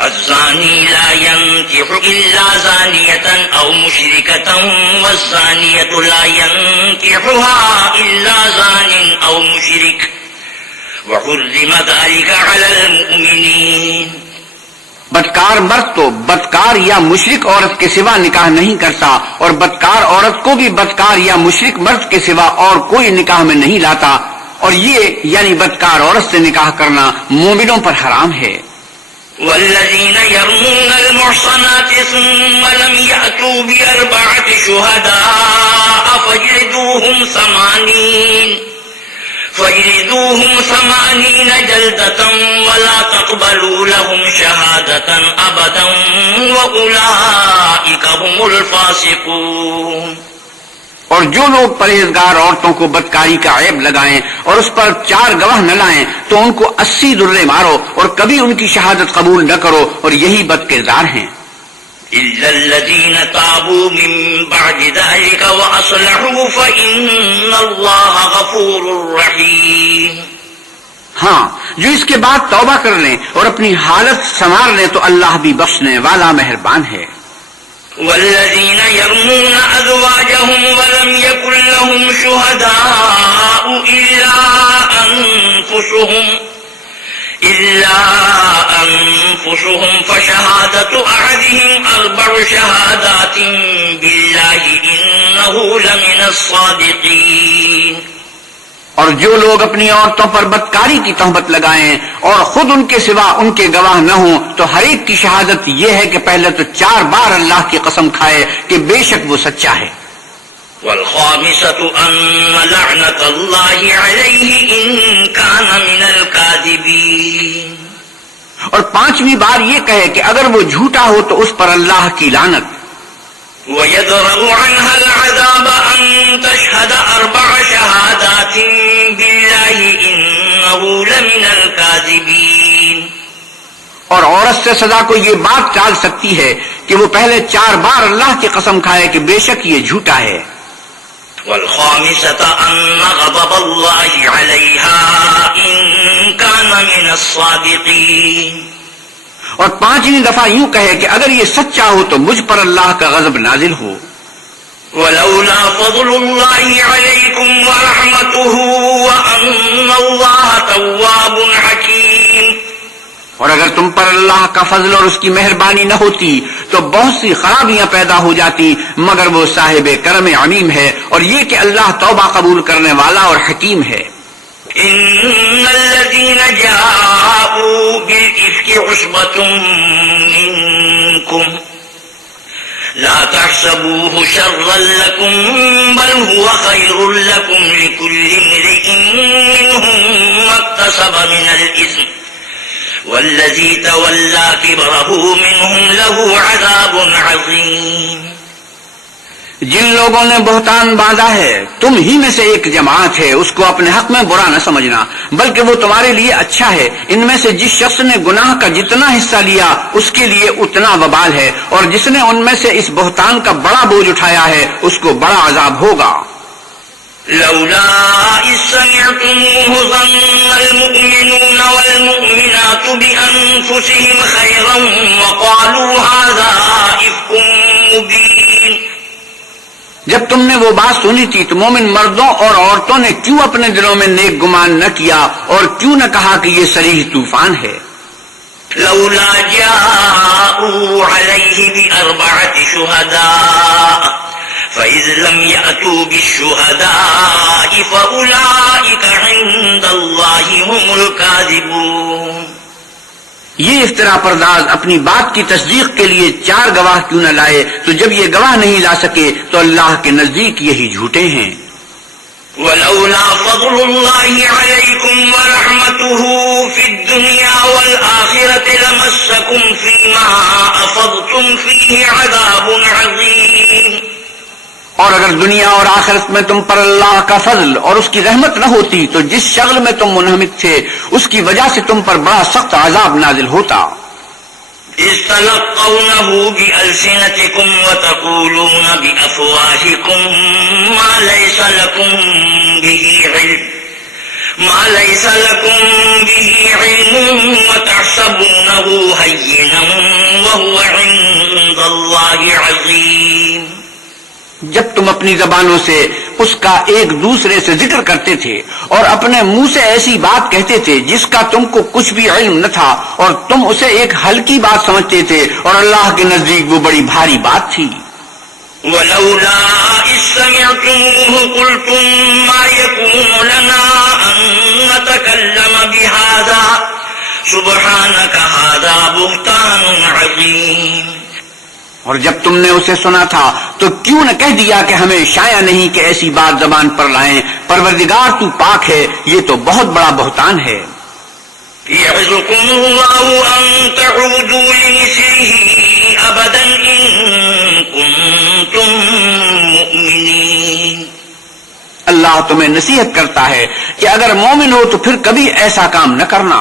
الزاني لا ينكح إلا زانية أو مشركة والزانية لا ينكحها إلا زان أو مشرك وحرم ذلك على المؤمنين. بدکار مرد تو بدکار یا مشرک عورت کے سوا نکاح نہیں کرتا اور بدکار عورت کو بھی بدکار یا مشرک مرد کے سوا اور کوئی نکاح میں نہیں لاتا، اور یہ یعنی بدکار عورت سے نکاح کرنا مومنوں پر حرام ہے. والذين يرمون المحصنات ثم لم يأتوا ب4 شهداء فاجلدوهم 80 جلدة ولا تقبلوا لهم شهادة أبدا وأولئك هم الفاسقون. اور جو لوگ پرہیزگار عورتوں کو بدکاری کا عیب لگائیں اور اس پر 4 گواہ نہ لائیں تو ان کو 80 درے مارو اور کبھی ان کی شہادت قبول نہ کرو، اور یہی بد کردار ہیں. إلا الذين تابوا من بعد ذلك وأصلحوا فإن الله غفور رحيم. ہاں، جو اس کے بعد توبہ کر لیں اور اپنی حالت سنوار لیں تو اللہ بھی بخشنے والا مہربان ہے. والذين يرمون أزواجهم ولم يكن لهم شهداء إلا أنفسهم فشهادة أحدهم 4 شهادات بالله إنه لمن الصادقين. اور جو لوگ اپنی عورتوں پر بدکاری کی تہمت لگائیں اور خود ان کے سوا ان کے گواہ نہ ہوں تو ہر ایک کی شہادت یہ ہے کہ پہلے تو 4 بار اللہ کی قسم کھائے کہ بے شک وہ سچا ہے. والخامسة أن لعنة الله عليه إن كان من الكاذبين. اور 5ویں بار یہ کہے کہ اگر وہ جھوٹا ہو تو اس پر اللہ کی لعنت. ويدرأ عنها العذاب أن تشهد 4 شهادات بالله إنه لمن الكاذبين. اور عورت سے سزا کو یہ بات ٹال سکتی ہے کہ وہ پہلے 4 بار اللہ کی قسم کھائے کہ بے شک یہ جھوٹا ہے. والخامسة أن غضب الله عليها إن كان من الصادقين. اور 5ویں دفعہ یوں کہے کہ اگر یہ سچا ہو تو مجھ پر اللہ کا غضب نازل ہو. ولولا فضل الله عليكم ورحمته وأن الله تواب حكيم. اور اگر تم پر اللہ کا فضل اور اس کی مہربانی نہ ہوتی تو بہت سی خرابیاں پیدا ہو جاتی، مگر وہ صاحب کرم عمیم ہے، اور یہ کہ اللہ توبہ قبول کرنے والا اور حکیم ہے. إن الذين جاءوا بالإفك عصبة منكم لا تحسبوه شرا لكم بل هو خير لكم لكل امرئ منهم ما اكتسب من الإثم والذي تولى كبره منهم له عذاب عظيم. جن لوگوں نے بہتان باندھا ہے تم ہی میں سے ایک جماعت ہے، اس کو اپنے حق میں برا نہ سمجھنا، بلکہ وہ تمہارے لیے اچھا ہے۔ ان میں سے جس شخص نے گناہ کا جتنا حصہ لیا اس کے لیے اتنا وبال ہے، اور جس نے ان میں سے اس بہتان کا بڑا بوجھ اٹھایا ہے اس کو بڑا عذاب ہوگا۔ لولا إذ سمعتموه ظن المؤمنون والمؤمنات بأنفسهم خيرا وقالوا هذا إفك مبين۔ جب تم نے وہ بات سنی تھی تو مومن مردوں اور عورتوں نے کیوں اپنے دلوں میں نیک گمان نہ کیا اور کیوں نہ کہا کہ یہ صریح طوفان ہے؟ لولا جاءوا عليه بأربعة شهداء فإذ لم يأتوا بالشهداء فأولئك عند الله هم الكاذبون۔ یہ افترا پرداز اپنی بات کی تصدیق کے لیے 4 گواہ کیوں نہ لائے، تو جب یہ گواہ نہیں لا سکے تو اللہ کے نزدیک یہی جھوٹے ہیں۔ ولولا فضل الله عليكم ورحمته في الدنيا والآخرة لمسكم فيما أفضتم فيه عذاب عظيم۔ اور اگر دنیا اور آخرت میں تم پر اللہ کا فضل اور اس کی رحمت نہ ہوتی تو جس شغل میں تم منہمک تھے اس کی وجہ سے تم پر بڑا سخت عذاب نازل ہوتا۔ إذ تلقونه بألسنتكم وتقولون بأفواهكم ما ليس لكم به علم وتحسبونه هينا وهو عند الله عظيم۔ جب تم اپنی زبانوں سے اس کا ایک دوسرے سے ذکر کرتے تھے اور اپنے منہ سے ایسی بات کہتے تھے جس کا تم کو کچھ بھی علم نہ تھا، اور تم اسے ایک ہلکی بات سمجھتے تھے، اور اللہ کے نزدیک وہ بڑی بھاری بات تھی۔ ولولا إذ سمعتموه قلتم ما يكون لنا أن نتكلم بهذا سبحانك هذا بهتان عظيم۔ اور جب تم نے اسے سنا تھا تو کیوں نہ کہہ دیا کہ ہمیں شایع نہیں کہ ایسی بات زبان پر لائیں، پروردگار تو پاک ہے، یہ تو بہت بڑا بہتان ہے۔ يعظكم الله أن تعودوا لمثله أبدا إن كنتم مؤمنين۔ اللہ تمہیں نصیحت کرتا ہے کہ اگر مومن ہو تو پھر کبھی ایسا کام نہ کرنا۔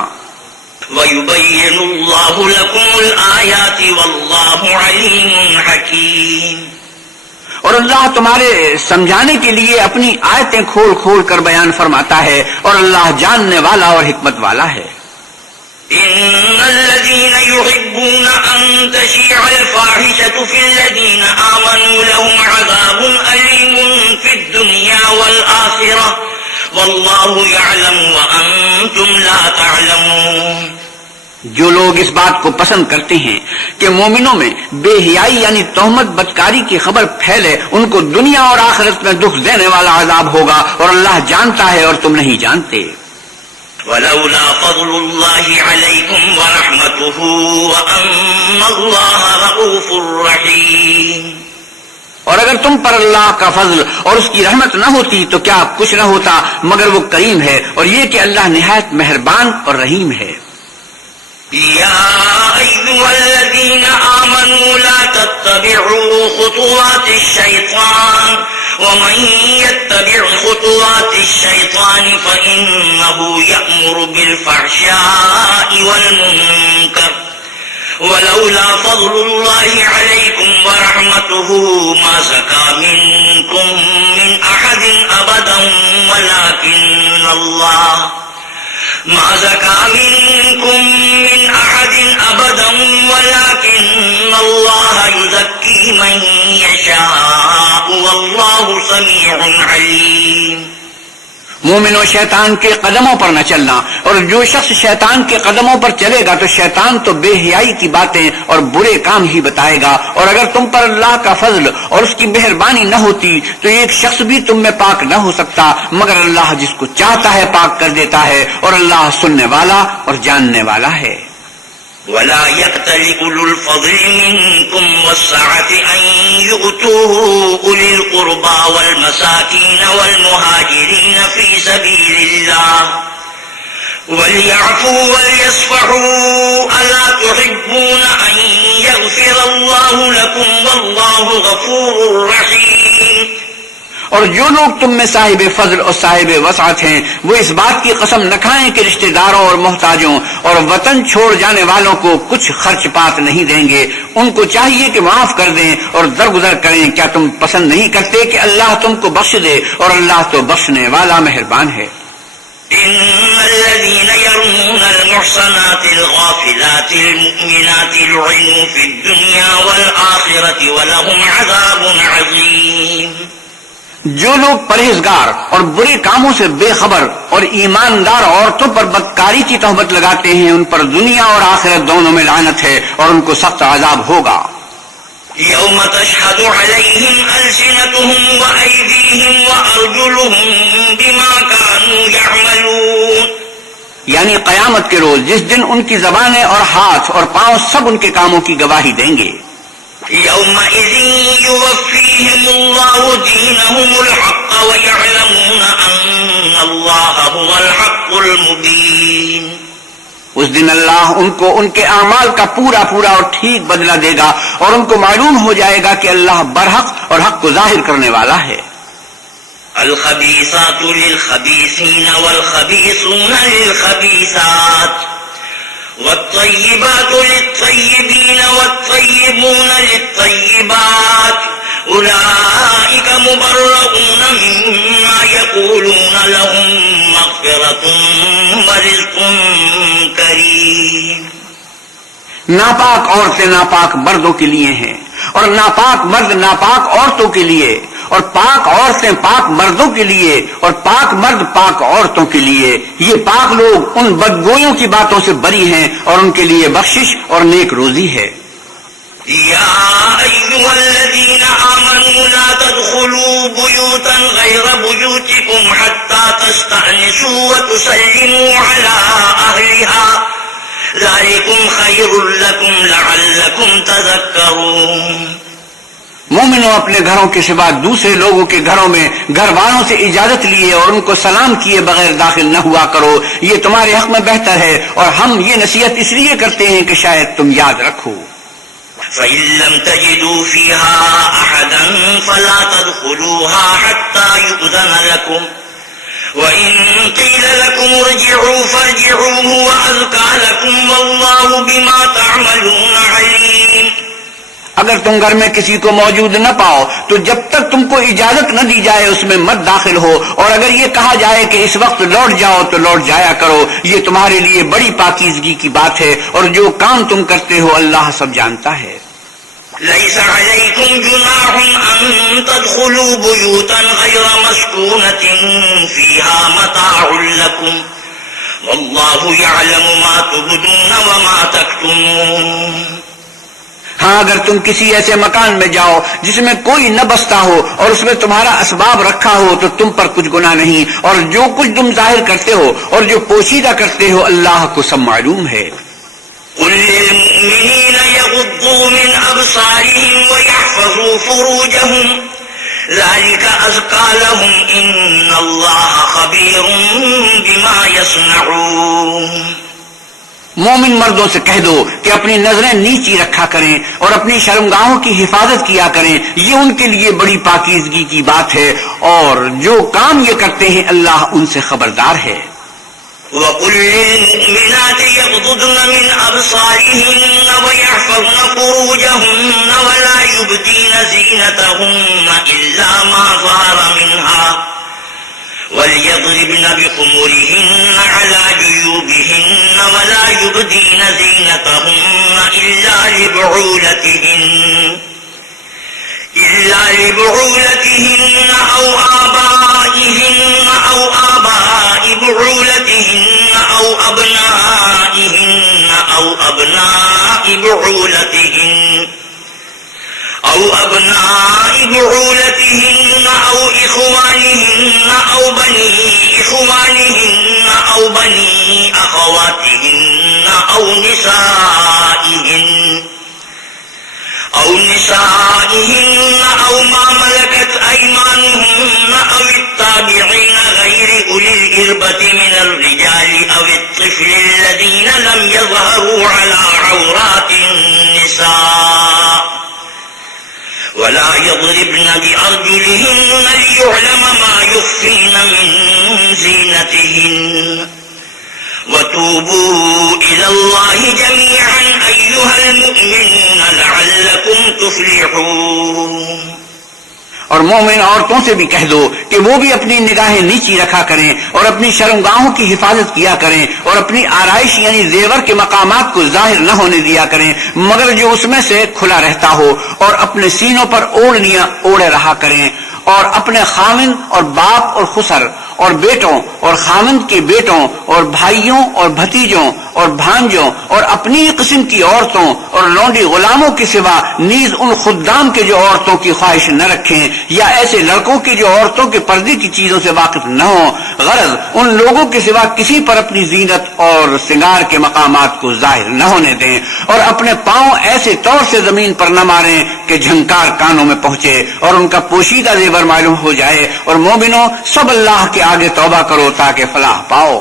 وَيُبَيِّنُ اللَّهُ لَكُمُ الْآيَاتِ وَاللَّهُ عَلِيمٌ حَكِيمٌ۔ اور اللہ تمہارے سمجھانے کے لیے اپنی آیتیں کھول کھول کر بیان فرماتا ہے، اور اللہ جاننے والا اور حکمت والا ہے۔ إِنَّ الَّذِينَ يُحِبُّونَ أَن تَشِيعَ الْفَاحِشَةُ فِي الَّذِينَ آمَنُوا لَهُمْ عَذَابٌ أَلِيمٌ فِي الدُّنْيَا وَالْآخِرَةِ وَاللَّهُ يَعْلَمُ وَأَنْتُمْ لَا تَعْلَمُونَ۔ جو لوگ اس بات کو پسند کرتے ہیں کہ مومنوں میں بے حیائی یعنی تہمت بدکاری کی خبر پھیلے، ان کو دنیا اور آخرت میں دکھ دینے والا عذاب ہوگا، اور اللہ جانتا ہے اور تم نہیں جانتے۔ ولولا فضل الله عليكم ورحمته وأن الله رؤوف رحيم۔ اور اگر تم پر اللہ کا فضل اور اس کی رحمت نہ ہوتی تو کیا کچھ نہ ہوتا، مگر وہ کریم ہے، اور یہ کہ اللہ نہایت مہربان اور رحیم ہے۔ يا أيها الذين آمنوا لا تتبعوا خطوات الشيطان ومن يتبع خطوات الشيطان فإنه يأمر بالفحشاء والمنكر ولولا فضل الله عليكم ورحمته ما زكى منكم من أحد أبدا ما زكى منكم من أحد أبدا ولكن الله يزكي من يشاء والله سميع عليم۔ مومنوں شیطان کے قدموں پر نہ چلنا، اور جو شخص شیطان کے قدموں پر چلے گا تو شیطان تو بے حیائی کی باتیں اور برے کام ہی بتائے گا، اور اگر تم پر اللہ کا فضل اور اس کی مہربانی نہ ہوتی تو ایک شخص بھی تم میں پاک نہ ہو سکتا، مگر اللہ جس کو چاہتا ہے پاک کر دیتا ہے، اور اللہ سننے والا اور جاننے والا ہے۔ ولا يأتل أولو الفضل منكم والسعة أن يؤتوا أولي القربى والمساكين والمهاجرين في سبيل الله وَلْيَعْفُوا وَلْيَصْفَحُوا أَلَا تُحِبُّونَ أَن يَغْفِرَ اللَّهُ لَكُمْ وَاللَّهُ غَفُورٌ رَّحِيمٌ۔ اور جو لوگ تم میں صاحب فضل اور صاحب وسعت ہیں وہ اس بات کی قسم نہ کھائیں کہ رشتہ داروں اور محتاجوں اور وطن چھوڑ جانے والوں کو کچھ خرچ پات نہیں دیں گے۔ ان کو چاہیے کہ معاف کر دیں اور درگزر کریں۔ کیا تم پسند نہیں کرتے کہ اللہ تم کو بخش دے؟ اور اللہ تو بخشنے والا مہربان ہے۔ إن الذين يرمون المحصنات الغافلات المؤمنات لعنوا في الدنيا والآخرة ولهم عذاب عظيم۔ جو لوگ پرہیزگار اور برے کاموں سے بے خبر اور ایماندار عورتوں پر بدکاری کی تہمت لگاتے ہیں ان پر دنیا اور آخرت دونوں میں لعنت ہے اور ان کو سخت عذاب ہوگا۔ يوم تشهد عليهم ألسنتهم وأيديهم وأرجلهم بما كانوا يعملون، یعنی قیامت کے روز جس دن ان کی زبانیں اور ہاتھ اور پاؤں سب ان کے کاموں کی گواہی دیں گے۔ يومئذ يوفيهم الله دينهم الحق ويعلمون أن الله هو الحق المبين۔ اس دن اللہ ان کو ان کے اعمال کا پورا پورا اور ٹھیک بدلہ دے گا اور ان کو معلوم ہو جائے گا کہ اللہ برحق اور حق کو ظاہر کرنے والا ہے۔ الخبيثات للخبيثين والخبيثون للخبيثات والطيبات للطيبين والطيبون للطيبات أولئك مبرؤون مما يقولون لهم مغفرة ورزق كريم۔ ناپاک عورتیں ناپاک مردوں کے لیے ہیں اور ناپاک مرد ناپاک عورتوں کے لیے، اور پاک عورتیں پاک مردوں کے لیے اور پاک مرد پاک عورتوں کے لیے۔ یہ پاک لوگ ان بدگوئیوں کی باتوں سے بری ہیں اور ان کے لیے بخشش اور نیک روزی ہے۔ يا أيها الذين آمنوا لا تدخلوا بيوتا غير بيوتكم حتى تستأنسوا وتسلموا على أهلها ذلكم خير لكم لعلكم تذكرون۔ مومنوں اپنے گھروں کے سوا دوسرے لوگوں کے گھروں میں گھر والوں سے اجازت لیے اور ان کو سلام کیے بغیر داخل نہ ہوا کرو، یہ تمہارے حق میں بہتر ہے اور ہم یہ نصیحت اس لیے کرتے ہیں کہ شاید تم یاد رکھو۔ فإن لم تجدوا فيها أحدا فلا تدخلوها حتى يؤذن لكم وإن قيل لكم ارجعوا فارجعوا هو أزكى لكم والله بما تعملون عليم۔ اگر تم گھر میں کسی کو موجود نہ پاؤ تو جب تک تم کو اجازت نہ دی جائے اس میں مت داخل ہو، اور اگر یہ کہا جائے کہ اس وقت لوٹ جاؤ تو لوٹ جایا کرو، یہ تمہارے لیے بڑی پاکیزگی کی بات ہے اور جو کام تم کرتے ہو اللہ سب جانتا ہے۔ ليس عليكم جناح أن تدخلوا بيوتا غير مسكونة فيها متاع لكم والله يعلم ما تبدون وما تكتمون۔ ہاں اگر تم کسی ایسے مکان میں جاؤ جس میں کوئی نہ بستا ہو اور اس میں تمہارا اسباب رکھا ہو تو تم پر کچھ گناہ نہیں، اور جو کچھ تم ظاہر کرتے ہو اور جو پوشیدہ کرتے ہو اللہ کو سب معلوم ہے۔ قل للمؤمنين يغضوا من أبصارهم ويحفظوا فروجهم ذلك أزكى لهم إن الله خبير بما يصنعون۔ مومن مردوں سے کہہ دو کہ اپنی نظریں نیچی رکھا کریں اور اپنی شرمگاہوں کی حفاظت کیا کریں، یہ ان کے لیے بڑی پاکیزگی کی بات ہے اور جو کام یہ کرتے ہیں اللہ ان سے خبردار ہے۔ وَقُلْ لِلْمُؤْمِنَاتِ يَغْضُضْنَ مِنْ أَبْصَارِهِنَّ وَيَحْفَظْنَ فُرُوجَهُنَّ وَلَا يُبْدِينَ زِينَتَهُنَّ إِلَّا مَا ظَهَرَ مِنْهَا وَلْيَضْرِبْنَ بِخُمُرِهِنَّ عَلَى جُيُوبِهِنَّ وَلَا يُبْدِينَ زِينَتَهُنَّ إِلَّا لِبُعُولَتِهِنَّ أَوْ آبَائِهِنَّ أَوْ آبَاءِ بُعُولَتِهِنَّ أَوْ أَبْنَائِهِنَّ أَوْ أَبْنَاءِ بُعُولَتِهِنَّ أَوْ إِخْوَانِهِنَّ أَوْ بَنِي إِخْوَانِهِنَّ أَوْ بَنِي أَخَوَاتِهِنَّ أَوْ نِسَائِهِنَّ أَوْ مَا مَلَكَتْ أَيْمَانُهُنَّ أَوِ التَّابِعِينَ غَيْرِ أُولِي الصلبة من الرجال أو الطفل الذين لم يظهروا على عورات النساء ولا يضربن بأرجلهن ليعلم ما يخفين من زينتهن وتوبوا إلى الله جميعا أيها المؤمنون لعلكم تفلحون۔ اور مومن عورتوں سے بھی کہہ دو کہ وہ بھی اپنی نگاہیں نیچی رکھا کریں اور اپنی شرمگاہوں کی حفاظت کیا کریں اور اپنی آرائش یعنی زیور کے مقامات کو ظاہر نہ ہونے دیا کریں مگر جو اس میں سے کھلا رہتا ہو، اور اپنے سینوں پر اوڑھنیاں اوڑھے رہا کریں، اور اپنے خاوند اور باپ اور خسر اور بیٹوں اور خاوند کے بیٹوں اور بھائیوں اور بھتیجوں اور بھانجوں اور اپنی قسم کی عورتوں اور لونڈی غلاموں کے سوا نیز ان خدام کے جو عورتوں کی خواہش نہ رکھیں، یا ایسے لڑکوں کے جو عورتوں کے پردے کی چیزوں سے واقف نہ ہوں، غرض ان لوگوں کے سوا کسی پر اپنی زینت اور سنگار کے مقامات کو ظاہر نہ ہونے دیں، اور اپنے پاؤں ایسے طور سے زمین پر نہ ماریں کہ جھنکار کانوں میں پہنچے اور ان کا پوشیدہ زیور معلوم ہو جائے۔ اور مومنوں سب اللہ کے آگے توبہ کرو تاکہ فلاح پاؤ۔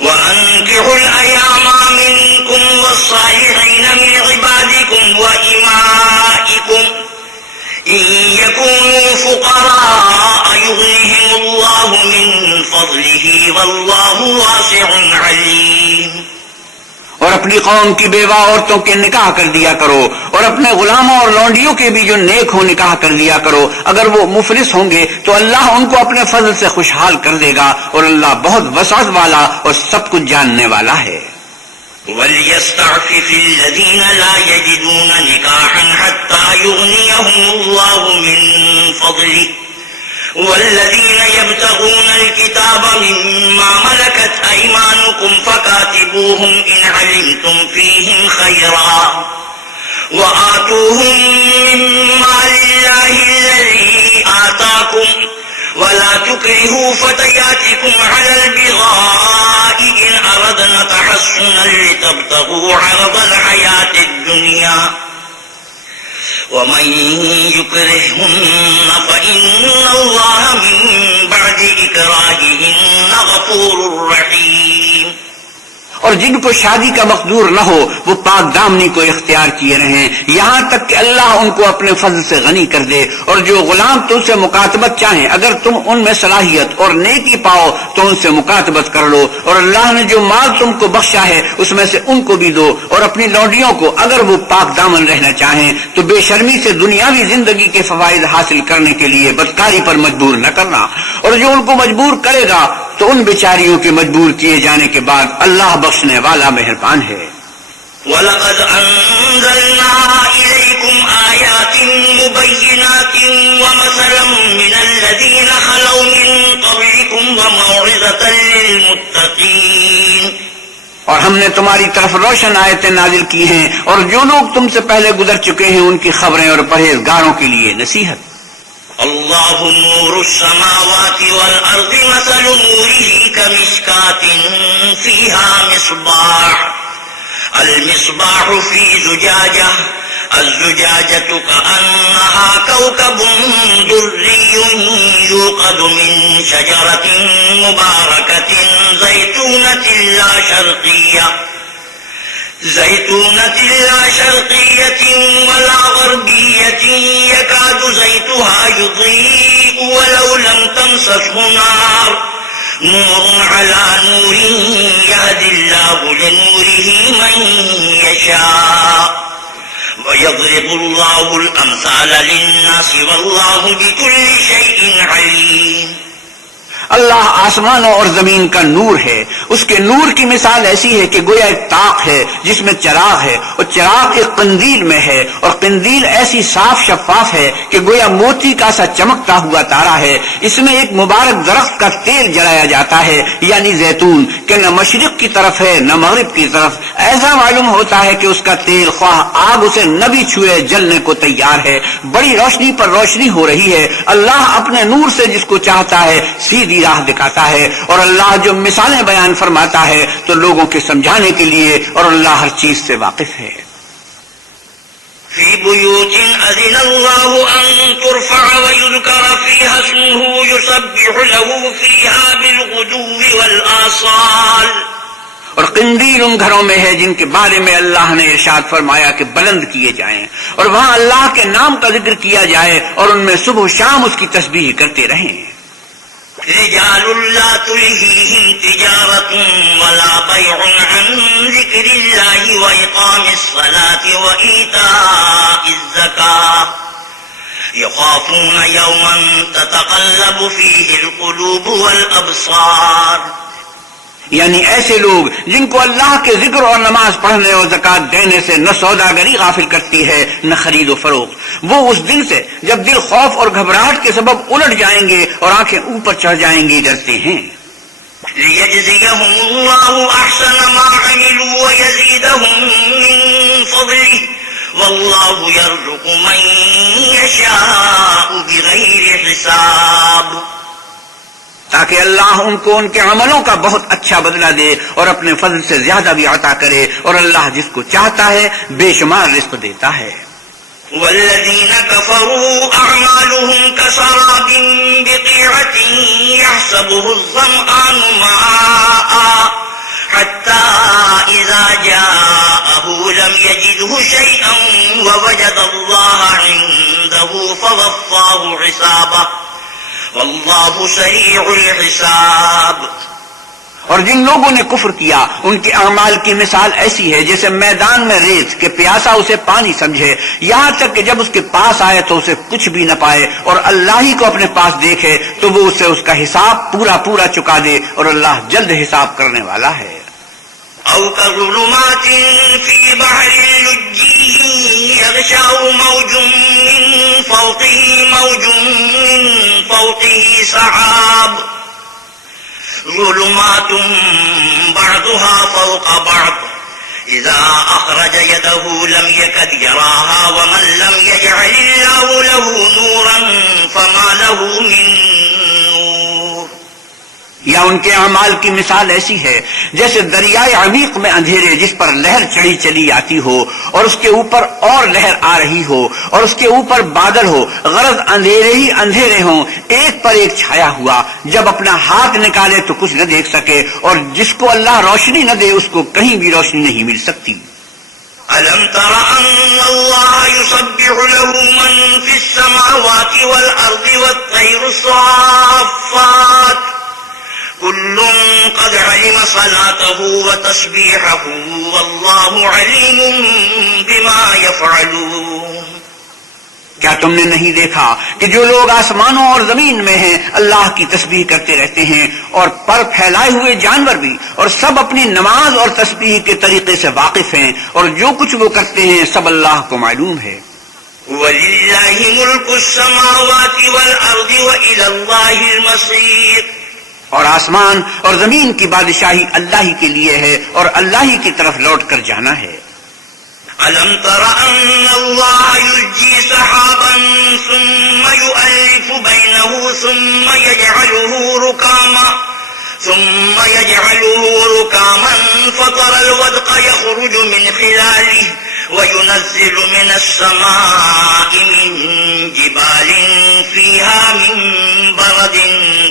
وَأَنكِحُوا الْأَيَامَ مِنكُمْ وَالصَّالِحِينَ مِنْ عِبَادِكُمْ وَإِمَائِكُمْ إِنْ يَكُونُوا فُقَرَاءَ يُغْنِهِمُ اللَّهُ مِنْ فَضْلِهِ وَاللَّهُ وَاسِعٌ عَلِيمٌ۔ اور اپنی قوم کی بیوہ عورتوں کے نکاح کر دیا کرو، اور اپنے غلاموں اور لونڈیوں کے بھی جو نیک ہو نکاح کر دیا کرو، اگر وہ مفلس ہوں گے تو اللہ ان کو اپنے فضل سے خوشحال کر دے گا، اور اللہ بہت وسعت والا اور سب کچھ جاننے والا ہے۔ وَلْيَسْتَعْفِفِ الَّذِينَ لَا يَجِدُونَ نِكَاحًا حَتَّى يُغْنِيَهُمُ اللَّهُ مِنْ فَضْلِهِ والذين يبتغون الكتاب مما ملكت أيمانكم فكاتبوهم إن علمتم فيهم خيرا وآتوهم مما لله الذي آتاكم ولا تكرهوا فتياتكم على البغاء إن أردنا تحصنا لتبتغوا عرض الحياة الدنيا ومن يكرهن فإن الله من بعد إكراههن غفور رحيم۔ اور جن کو شادی کا مقدور نہ ہو وہ پاک دامنی کو اختیار کیے رہیں یہاں تک کہ اللہ ان کو اپنے فضل سے غنی کر دے، اور جو غلام تم سے مکاتبت چاہیں اگر تم ان میں صلاحیت اور نیکی پاؤ تو ان سے مکاتبت کر لو، اور اللہ نے جو مال تم کو بخشا ہے اس میں سے ان کو بھی دو، اور اپنی لونڈیوں کو اگر وہ پاک دامن رہنا چاہیں تو بے شرمی سے دنیاوی زندگی کے فوائد حاصل کرنے کے لیے بدکاری پر مجبور نہ کرنا، اور جو ان کو مجبور کرے گا تو ان بیچاریوں کے مجبور کیے جانے کے بعد اللہ بخشنے والا مہربان ہے۔ وَلَقَدْ أَنزَلْنَا إِلَيْكُمْ آيَاتٍ مُبَيِّنَاتٍ وَمَثَلًا مِّنَ الَّذِينَ خَلَوْا مِن قَبْلِكُمْ وَمَوْعِظَةً لِّلْمُتَّقِينَ۔ اور ہم نے تمہاری طرف روشن آیتیں نازل کی ہیں، اور جو لوگ تم سے پہلے گزر چکے ہیں ان کی خبریں اور پرہیزگاروں کے لیے نصیحت۔ اللہ نور السماوات والارض مثل نوره كمشكاة فيها مصباح المصباح في زجاجة الزجاجة كأنها كوكب دري يوقد من شجرة مباركة زيتونة لا شرقية ولا غربية يكاد زيتها يضيء ولو لم تمسسه نور على نور يهدي الله لنوره من يشاء ويضرب الله الأمثال للناس والله بكل شيء عليم۔ اللہ آسمانوں اور زمین کا نور ہے، اس کے نور کی مثال ایسی ہے کہ گویا ایک طاق ہے جس میں چراغ ہے، اور چراغ ایک قندیل میں ہے، اور قندیل ایسی صاف شفاف ہے کہ گویا موتی کا سا چمکتا ہوا تارا ہے۔ اس میں ایک مبارک درخت کا تیل جلایا جاتا ہے یعنی زیتون، کہ نہ مشرق کی طرف ہے نہ مغرب کی طرف، ایسا معلوم ہوتا ہے کہ اس کا تیل خواہ آگ اسے نہ بھی چھوئے جلنے کو تیار ہے، بڑی روشنی پر روشنی ہو رہی ہے۔ اللہ اپنے نور سے جس کو چاہتا ہے سیدھی راہ دکھاتا ہے، اور اللہ جو مثالیں بیان فرماتا ہے تو لوگوں کے سمجھانے کے لیے، اور اللہ ہر چیز سے واقف ہے۔ فی بیوت اذن اللہ ان ترفع ویذکر فیہا اسمہ جعلوه يسبح له فيها بالغدو والآصال. اور قندیل ان گھروں میں ہے جن کے بارے میں اللہ نے ارشاد فرمایا کہ بلند کیے جائیں اور وہاں اللہ کے نام کا ذکر کیا جائے اور ان میں صبح و شام اس کی تسبیح کرتے رہیں. رجال لا تلهيهم تجارة ولا بيع عن ذكر الله وإقام الصلاة وإيتاء الزكاة يخافون يوما تتقلب فيه القلوب والأبصار. یعنی ایسے لوگ جن کو اللہ کے ذکر اور نماز پڑھنے اور زکوٰۃ دینے سے نہ سوداگری غافل کرتی ہے نہ خرید و فروخت، وہ اس دن سے جب دل خوف اور گھبراہٹ کے سبب الٹ جائیں گے اور آنکھیں اوپر چڑھ جائیں گے ڈرتے ہیں. ليجزيهم الله أحسن ما عملوا ويزيدهم من فضله والله يرزق من يشاء بغير حساب. تاکہ اللہ ان کو ان کے عملوں کا بہت اچھا بدلہ دے اور اپنے فضل سے زیادہ بھی عطا کرے، اور اللہ جس کو چاہتا ہے بے شمار رزق دیتا ہے. والذين كفروا أعمالهم كسراب بقيعة يحسبه الظمآن ماء حتى إذا جاءه لم يجده شيئا ووجد الله عنده فوفاه حسابه واللہ سریع الحساب. اور جن لوگوں نے کفر کیا ان کے اعمال کی مثال ایسی ہے جیسے میدان میں ریت کہ پیاسا اسے پانی سمجھے، یہاں تک کہ جب اس کے پاس آئے تو اسے کچھ بھی نہ پائے، اور اللہ ہی کو اپنے پاس دیکھے تو وہ اسے اس کا حساب پورا چکا دے، اور اللہ جلد حساب کرنے والا ہے. او كظلمات في بحر لجي يغشاه موج من فوقه سحاب ظلمات بعضها فوق بعض إذا أخرج يده لم يكد يراها ومن لم يجعل الله له نورا فما له من نور. یا ان کے اعمال کی مثال ایسی ہے جیسے دریائے عمیق میں اندھیرے جس پر لہر چڑھی چلی آتی ہو اور اس کے اوپر اور لہر آ رہی ہو اور اس کے اوپر بادل ہو، غرض اندھیرے ہی اندھیرے ہوں ایک پر ایک چھایا ہوا، جب اپنا ہاتھ نکالے تو کچھ نہ دیکھ سکے، اور جس کو اللہ روشنی نہ دے اس کو کہیں بھی روشنی نہیں مل سکتی. ألم تر أن الله يسبح له من في السماوات والأرض والطير الصافات كل قد علم صلاته وتسبيحه والله عليم بما يفعلون. کیا تم نے نہیں دیکھا کہ جو لوگ آسمانوں اور زمین میں ہیں اللہ کی تسبیح کرتے رہتے ہیں، اور پر پھیلائے ہوئے جانور بھی، اور سب اپنی نماز اور تسبیح کے طریقے سے واقف ہیں، اور جو کچھ وہ کرتے ہیں سب اللہ کو معلوم ہے. وَلِلَّهِ مُلْكُ السَّمَاوَاتِ وَالْأَرْضِ وَإِلَى اللَّهِ الْمَصِيرُ. اور آسمان اور زمین کی بادشاہی اللہ ہی کے لیے ہے اور اللہ ہی کی طرف لوٹ کر جانا ہے. أَلَمْ تَرَ أَنَّ اللَّهَ يُزْجِي سَحَابًا ثُمَّ يُؤَلِّفُ بَيْنَهُ ثُمَّ يَجْعَلُهُ رُكَامًا فَتَرَى الْوَدْقَ يَخْرُجُ مِنْ خِلَالِهِ وَيُنَزِّلُ مِنَ السَّمَاءِ مِنْ جِبَالٍ فِيهَا مِنْ بَرَدٍ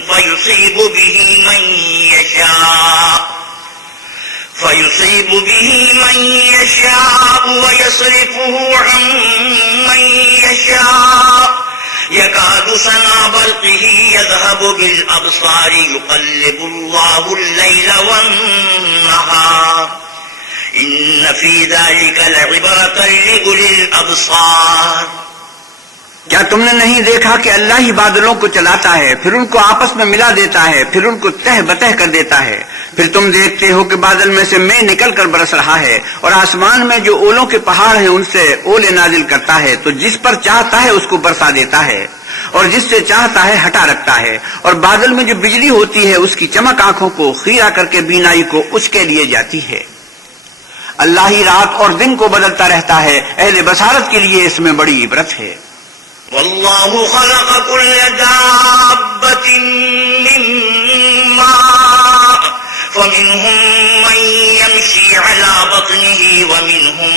فَيُصِيبُ به من يشاء ويصرفه عن من يشاء يكاد سنا برقه يذهب بالأبصار يقلب الله الليل والنهار إن في ذلك لعبرة لأولي الأبصار. کیا تم نے نہیں دیکھا کہ اللہ ہی بادلوں کو چلاتا ہے، پھر ان کو آپس میں ملا دیتا ہے، پھر ان کو تہ بتہ کر دیتا ہے، پھر تم دیکھتے ہو کہ بادل میں سے مے نکل کر برس رہا ہے، اور آسمان میں جو اولوں کے پہاڑ ہیں ان سے اولے نازل کرتا ہے، تو جس پر چاہتا ہے اس کو برسا دیتا ہے اور جس سے چاہتا ہے ہٹا رکھتا ہے، اور بادل میں جو بجلی ہوتی ہے اس کی چمک آنکھوں کو خیرہ کر کے بینائی کو اس کے لیے جاتی ہے. اللہ ہی رات اور دن کو بدلتا رہتا ہے، اہل بصارت کے لیے اس میں بڑی عبرت ہے. والله خلق كل دابة من ماء فمنهم من يمشي على بطنه ومنهم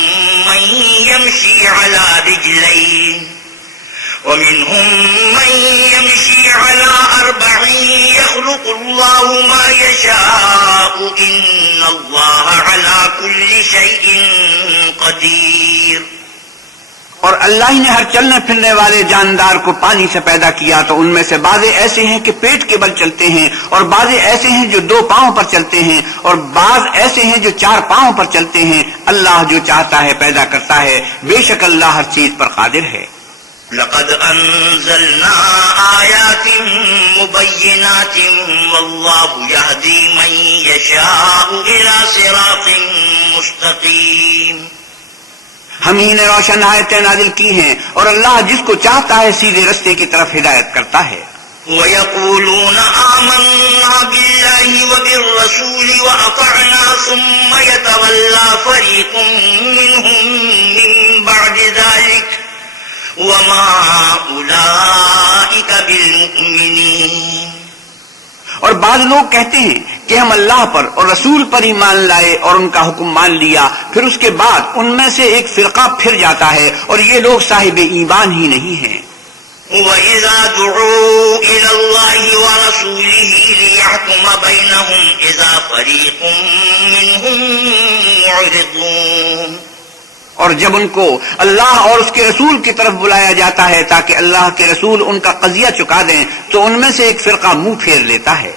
من يمشي على رجلين ومنهم من يمشي على الله ما يشاء إن الله على كل شيء قدير. اور اللہ ہی نے ہر چلنے پھرنے والے جاندار کو پانی سے پیدا کیا تو ان میں سے بعض ایسے ہیں کہ پیٹ کے بل چلتے ہیں، اور بعض ایسے ہیں جو 2 پاؤں پر چلتے ہیں، اور بعض ایسے ہیں جو 4 پاؤں پر چلتے ہیں. اللہ جو چاہتا ہے پیدا کرتا ہے، بے شک اللہ ہر چیز پر قادر ہے. لقد أنزلنا آيات مبينات والله يهدي من يشاء إلى صراط مستقيم. ہم ہی نے روشن آیتیں نازل کی ہیں اور اللہ جس کو چاہتا ہے سیدھے رستے کی طرف ہدایت کرتا ہے. وَيَقُولُونَ آمَنَّا بِاللَّهِ وَبِالرَّسُولِ وَأَطَعْنَا ثُمَّ يَتَوَلَّى فَرِيقٌ مِّنْهُم مِّن بَعْدِ ذَلِكَ وَمَا أُولَئِكَ بِالْمُؤْمِنِينَ. اور بعض لوگ کہتے ہیں کہ ہم اللہ پر اور رسول پر ایمان لائے اور ان کا حکم مان لیا، پھر اس کے بعد ان میں سے ایک فرقہ پھر جاتا ہے اور یہ لوگ صاحب ایمان ہی نہیں ہیں. وَإِذَا دُعُوا إِلَى اللَّهِ وَرَسُولِهِ لِيَحْكُمَ بَيْنَهُمْ إِذَا فَرِيقٌ مِّنْهُمْ مُعْرِضُونَ. اور جب ان کو اللہ اور اس کے رسول کی طرف بلایا جاتا ہے تاکہ اللہ کے رسول ان کا قضیہ چکا دیں تو ان میں سے ایک فرقہ منہ پھیر لیتا ہے.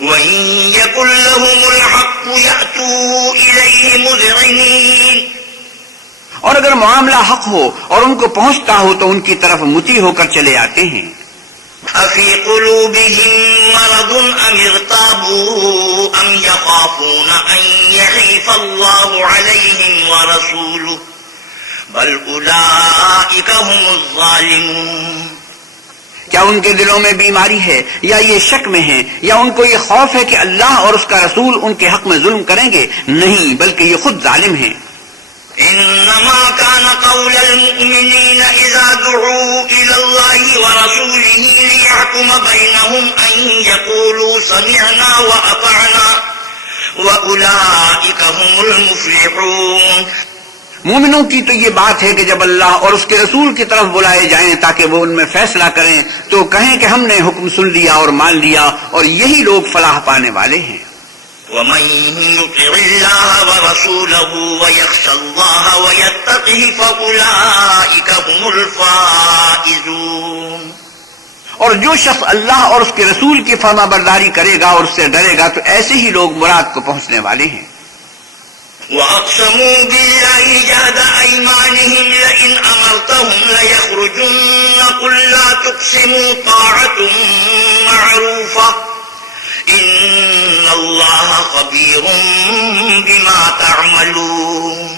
وَإِن يَكُن لَّهُمُ الْحَقُّ يَأْتُوا إِلَيْهِ مُذْعِنِينَ. اور اگر معاملہ حق ہو اور ان کو پہنچتا ہو تو ان کی طرف مطیع ہو کر چلے آتے ہیں. أَفِي قُلُوبِهِم مَّرَضٌ أَمِ ارْتَابُوا أَمْ يَخَافُونَ أَن يَحِيفَ اللَّهُ عَلَيْهِمْ وَرَسُولُهُ بَلْ أُولَٰئِكَ هُمُ الظَّالِمُونَ. کیا ان کے دلوں میں بیماری ہے یا یہ شک میں ہیں یا ان کو یہ خوف ہے کہ اللہ اور اس کا رسول ان کے حق میں ظلم کریں گے؟ نہیں، بلکہ یہ خود ظالم ہیں. إنما كان قول المؤمنين إذا دعوا إلى الله ورسوله ليحكم بينهم أن يقولوا سمعنا وأطعنا وأولئك هم المفلحون. مومنوں کی تو یہ بات ہے کہ جب اللہ اور اس کے رسول کی طرف بلائے جائیں تاکہ وہ ان میں فیصلہ کریں تو کہیں کہ ہم نے حکم سن لیا اور مان لیا، اور یہی لوگ فلاح پانے والے ہیں. ومن يطع الله ورسوله ويخشى الله ويتقه فأولئك هم الفائزون. اور جو شخص اللہ اور اس کے رسول کی فرما برداری کرے گا اور اس سے ڈرے گا تو ایسے ہی لوگ مراد کو پہنچنے والے ہیں. وَأَقْسَمُوا بِاللَّهِ جَهْدَ أَيْمَانِهِمْ لَئِنْ أَمَرْتَهُمْ لَيَخْرُجُنَّ قُل لَّا تُقْسِمُوا طَاعَةٌ مَّعْرُوفَةٌ إِنَّ اللَّهَ خَبِيرٌ بِمَا تَعْمَلُونَ.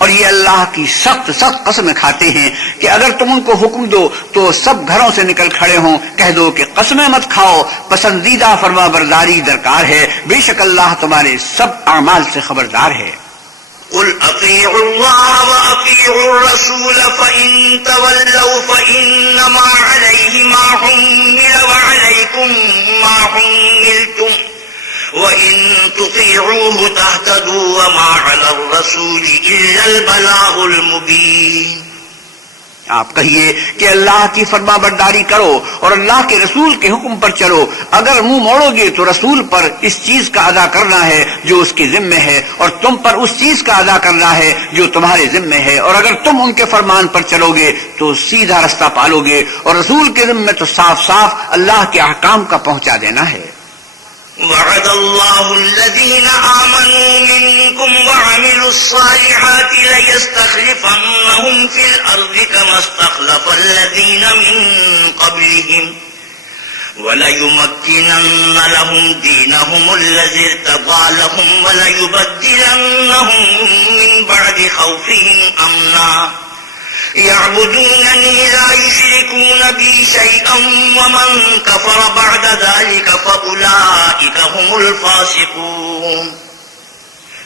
اور یہ اللہ کی سخت قسمیں کھاتے ہیں کہ اگر تم ان کو حکم دو تو سب گھروں سے نکل کھڑے ہوں، کہہ دو کہ قسمیں مت کھاؤ، پسندیدہ فرما برداری درکار ہے، بے شک اللہ تمہارے سب اعمال سے خبردار ہے. قل اطیعوا اللہ واطیعوا الرسول فإن تولوا فإنما علیہ ما حمل وعلیکم ما حملتم وَإِن تُطِيعُوهُ تَهْتَدُوا وَمَا عَلَى الرَّسُولِ إِلَّا الْبَلَاغُ الْمُبِينُ. آپ کہیے کہ اللہ کی فرما برداری کرو اور اللہ کے رسول کے حکم پر چلو. اگر منہ موڑو گے تو رسول پر اس چیز کا ادا کرنا ہے جو اس کے ذمے ہے، اور تم پر اس چیز کا ادا کرنا ہے جو تمہارے ذمے ہے، اور اگر تم ان کے فرمان پر چلو گے تو سیدھا رستہ پالو گے، اور رسول کے ذمے تو صاف صاف اللہ کے احکام کا پہنچا دینا ہے. وعد الله الذين آمنوا منكم وعملوا الصالحات ليستخلفنهم في الأرض كما استخلف الذين من قبلهم وليمكنن لهم دينهم الذي ارتضى لهم وليبدلنهم من بعد خوفهم أمنا يعبدونني لا يشركون بي شيئا ومن كفر بعد ذلك فأولئك هم الفاسقون.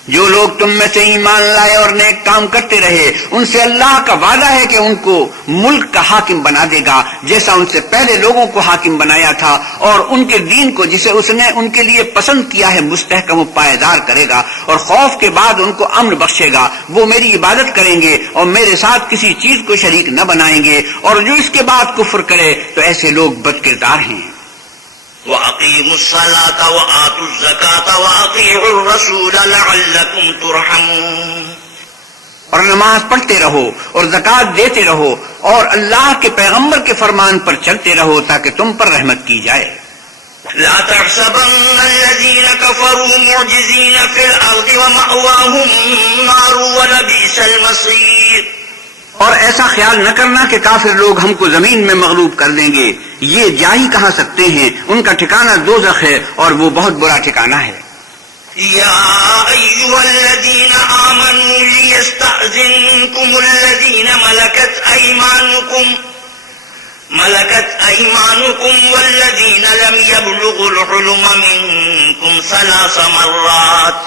جو لوگ تم میں سے ایمان لائے اور نیک کام کرتے رہے ان سے اللہ کا وعدہ ہے کہ ان کو ملک کا حاکم بنا دے گا جیسا ان سے پہلے لوگوں کو حاکم بنایا تھا، اور ان کے دین کو جسے اس نے ان کے لیے پسند کیا ہے مستحکم و پائیدار کرے گا، اور خوف کے بعد ان کو امن بخشے گا. وہ میری عبادت کریں گے اور میرے ساتھ کسی چیز کو شریک نہ بنائیں گے، اور جو اس کے بعد کفر کرے تو ایسے لوگ بد کردار ہیں. وَأَقِيمُوا الصَّلَاةَ وَآتُوا الزَّكَاةَ وَأَطِيعُوا الرَّسُولَ لَعَلَّكُمْ تُرْحَمُونَ۔ اور نماز پڑھتے رہو اور زکوٰۃ دیتے رہو اور اللہ کے پیغمبر کے فرمان پر چلتے رہو تاکہ تم پر رحمت کی جائے۔ لا تحسبن الذين كفروا معجزين في الأرض ومأواهم النار ولبئس المصير۔ اور ایسا خیال نہ کرنا کہ کافر لوگ ہم کو زمین میں مغلوب کر دیں گے، یہ جا ہی کہاں سکتے ہیں، ان کا ٹھکانہ دوزخ ہے اور وہ بہت برا ٹھکانہ ہے۔ يا أيها الذين آمنوا ليستأذنكم الذين ملكت أيمانكم والذين لم يبلغوا الحلم منكم 3 مرات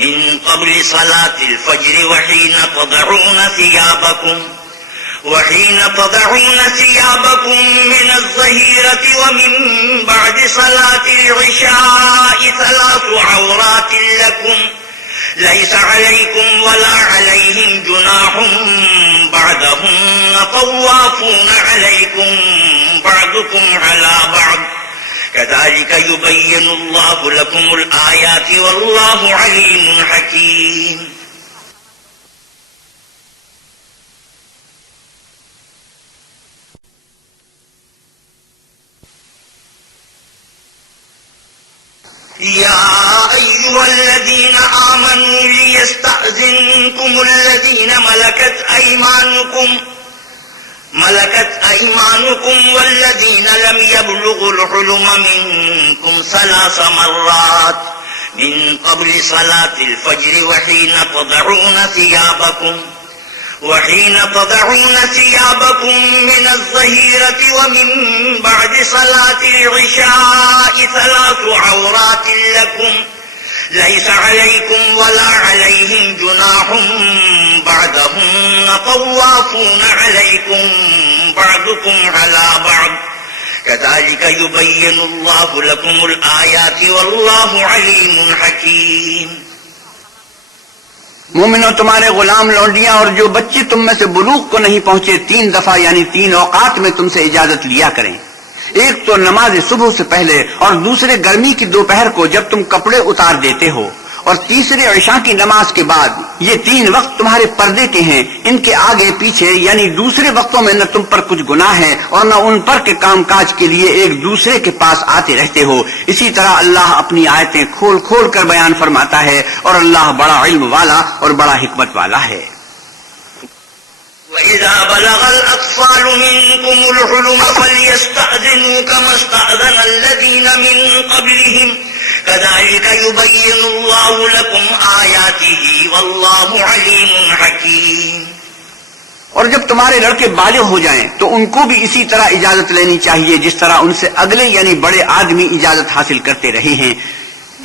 من قبل صلاة الفجر وحين تضعون ثيابكم من الظهيرة ومن بعد صلاة العشاء 3 عورات لكم ليس عليكم ولا عليهم جناح بعدهن طوافون عليكم بعضكم على بعض كذلك يبين الله لكم الآيات والله عليم حكيم۔ يا أيها الذين آمنوا ليستأذنكم الذين ملكت أيمانكم والذين لم يبلغوا الحلم منكم 3 مرات من قبل صلاة الفجر وحين تضعون ثيابكم من الظهيرة ومن بعد صلاة العشاء 3 عورات لكم ليس عليكم ولا عليهم جناح بعدهن طوافون عليكم بعضكم على بعض كذلك يبين الله لكم الآيات والله عليم حكيم۔ مومنوں، تمہارے غلام لونڈیاں اور جو بچے تم میں سے بلوغ کو نہیں پہنچے 3 دفعہ یعنی 3 اوقات میں تم سے اجازت لیا کریں، ایک تو نماز صبح سے پہلے اور دوسرے گرمی کی دوپہر کو جب تم کپڑے اتار دیتے ہو، اور تیسرے عشاء کی نماز کے بعد۔ یہ 3 وقت تمہارے پردے کے ہیں، ان کے آگے پیچھے یعنی دوسرے وقتوں میں نہ تم پر کچھ گناہ ہے اور نہ ان پر کے کام کاج کے لیے ایک دوسرے کے پاس آتے رہتے ہو۔ اسی طرح اللہ اپنی آیتیں کھول کھول کر بیان فرماتا ہے اور اللہ بڑا علم والا اور بڑا حکمت والا ہے۔ وَإِذَا بَلَغَ الْأَطْفَالُ مِنكُمُ الْحُلُمَ فَلْيَسْتَأْذِنُوا كَمَا اسْتَأْذَنَ الَّذِينَ مِن قَبْلِهِمْ كَذَلِكَ يُبَيِّنُ اللَّهُ لَكُمْ آيَاتِهِ وَاللَّهُ عَلِيمٌ حَكِيمٌ۔ اور جب تمہارے لڑکے بالغ ہو جائیں تو ان کو بھی اسی طرح اجازت لینی چاہیے جس طرح ان سے اگلے یعنی بڑے آدمی اجازت حاصل کرتے رہے ہیں۔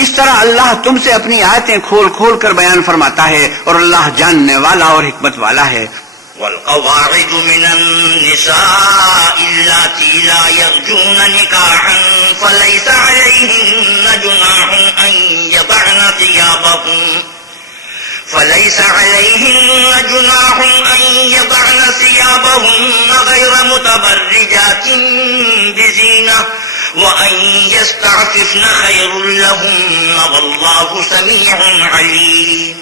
اس طرح اللہ تم سے اپنی آیتیں کھول کھول کر بیان فرماتا ہے اور اللہ جاننے والا اور حکمت والا ہے۔ والقواعد من النساء اللاتي لا يرجون نكاحا فليس عليهن جناح أن يضعن ثيابهن غير متبرجات بزينة وأن يستعففن خير لهن والله سميع عليم۔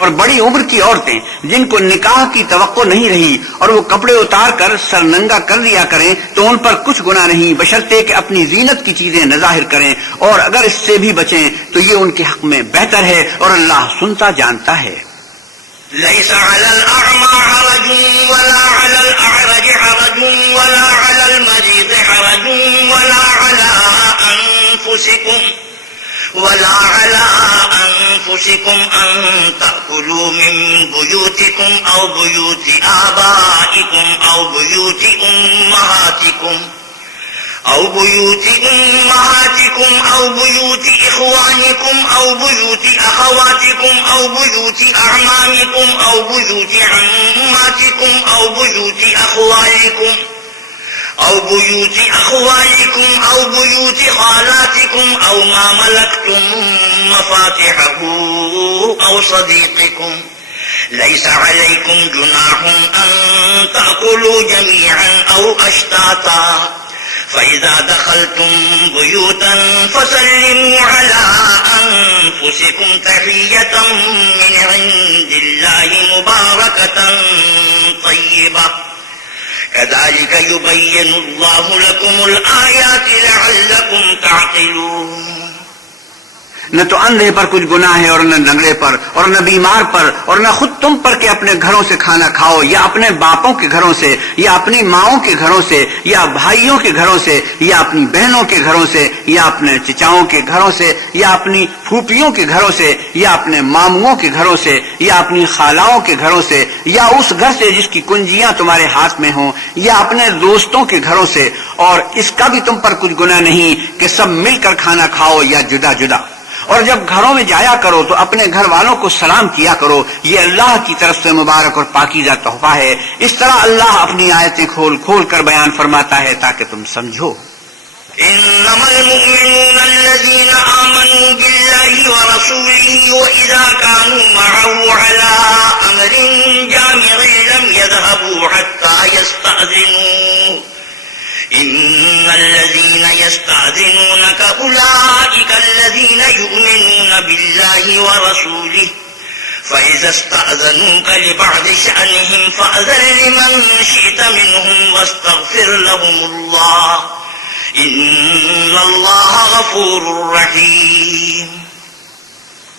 اور بڑی عمر کی عورتیں جن کو نکاح کی توقع نہیں رہی اور وہ کپڑے اتار کر سر ننگا کر لیا کریں تو ان پر کچھ گناہ نہیں، بشرطے کہ اپنی زینت کی چیزیں نہ ظاہر کریں، اور اگر اس سے بھی بچیں تو یہ ان کے حق میں بہتر ہے اور اللہ سنتا جانتا ہے۔ ليس على الأعمى حرج ولا على الأعرج حرج ولا على المريض حرج ولا على أنفسكم أن تأكلوا من بيوتكم أو بيوت آبائكم أو بيوت أمهاتكم أو بيوت إخوانكم أو بيوت أخواتكم أو بيوت أعمامكم أو بيوت عماتكم أو بيوت أخوالكم أو بيوت خالاتكم أو ما ملكتم مفاتحه أو صديقكم ليس عليكم جناح أن تأكلوا جميعا أو أشتاتا فإذا دخلتم بيوتا فسلموا على أنفسكم تحية من عند الله مباركة طيبة كذلك يبين الله لكم الآيات لعلكم تعقلون. نہ تو اندھے پر کچھ گناہ ہے اور نہ لنگڑے پر اور نہ بیمار پر اور نہ خود تم پر کہ اپنے گھروں سے کھانا کھاؤ یا اپنے باپوں کے گھروں سے یا اپنی ماؤں کے گھروں سے یا بھائیوں کے گھروں سے یا اپنی بہنوں کے گھروں سے یا اپنے چچاؤں کے گھروں سے یا اپنی پھوپھیوں کے گھروں سے یا اپنے ماموں کے گھروں سے یا اپنی خالاؤں کے گھروں سے یا اس گھر سے جس کی کنجیاں تمہارے ہاتھ میں ہوں یا اپنے دوستوں کے گھروں سے، اور اس کا بھی تم پر کچھ گناہ نہیں کہ سب مل کر کھانا کھاؤ یا جدا جدا. اور جب گھروں میں جایا کرو تو اپنے گھر والوں کو سلام کیا کرو، یہ اللہ کی طرف سے مبارک اور پاکیزہ تحفہ ہے. اس طرح اللہ اپنی آیتیں کھول کھول کر بیان فرماتا ہے تاکہ تم سمجھو. إنما المؤمنون الذين آمنوا بالله ورسوله وإذا كانوا معه على أمر جامع لم يذهبوا حتى يستأذنوه إن الذين يستأذنونك أولئك الذين يؤمنون بالله ورسوله فإذا استأذنوك لبعض شأنهم فأذن لمن شئت منهم واستغفر لهم الله إن الله غفور رحيم.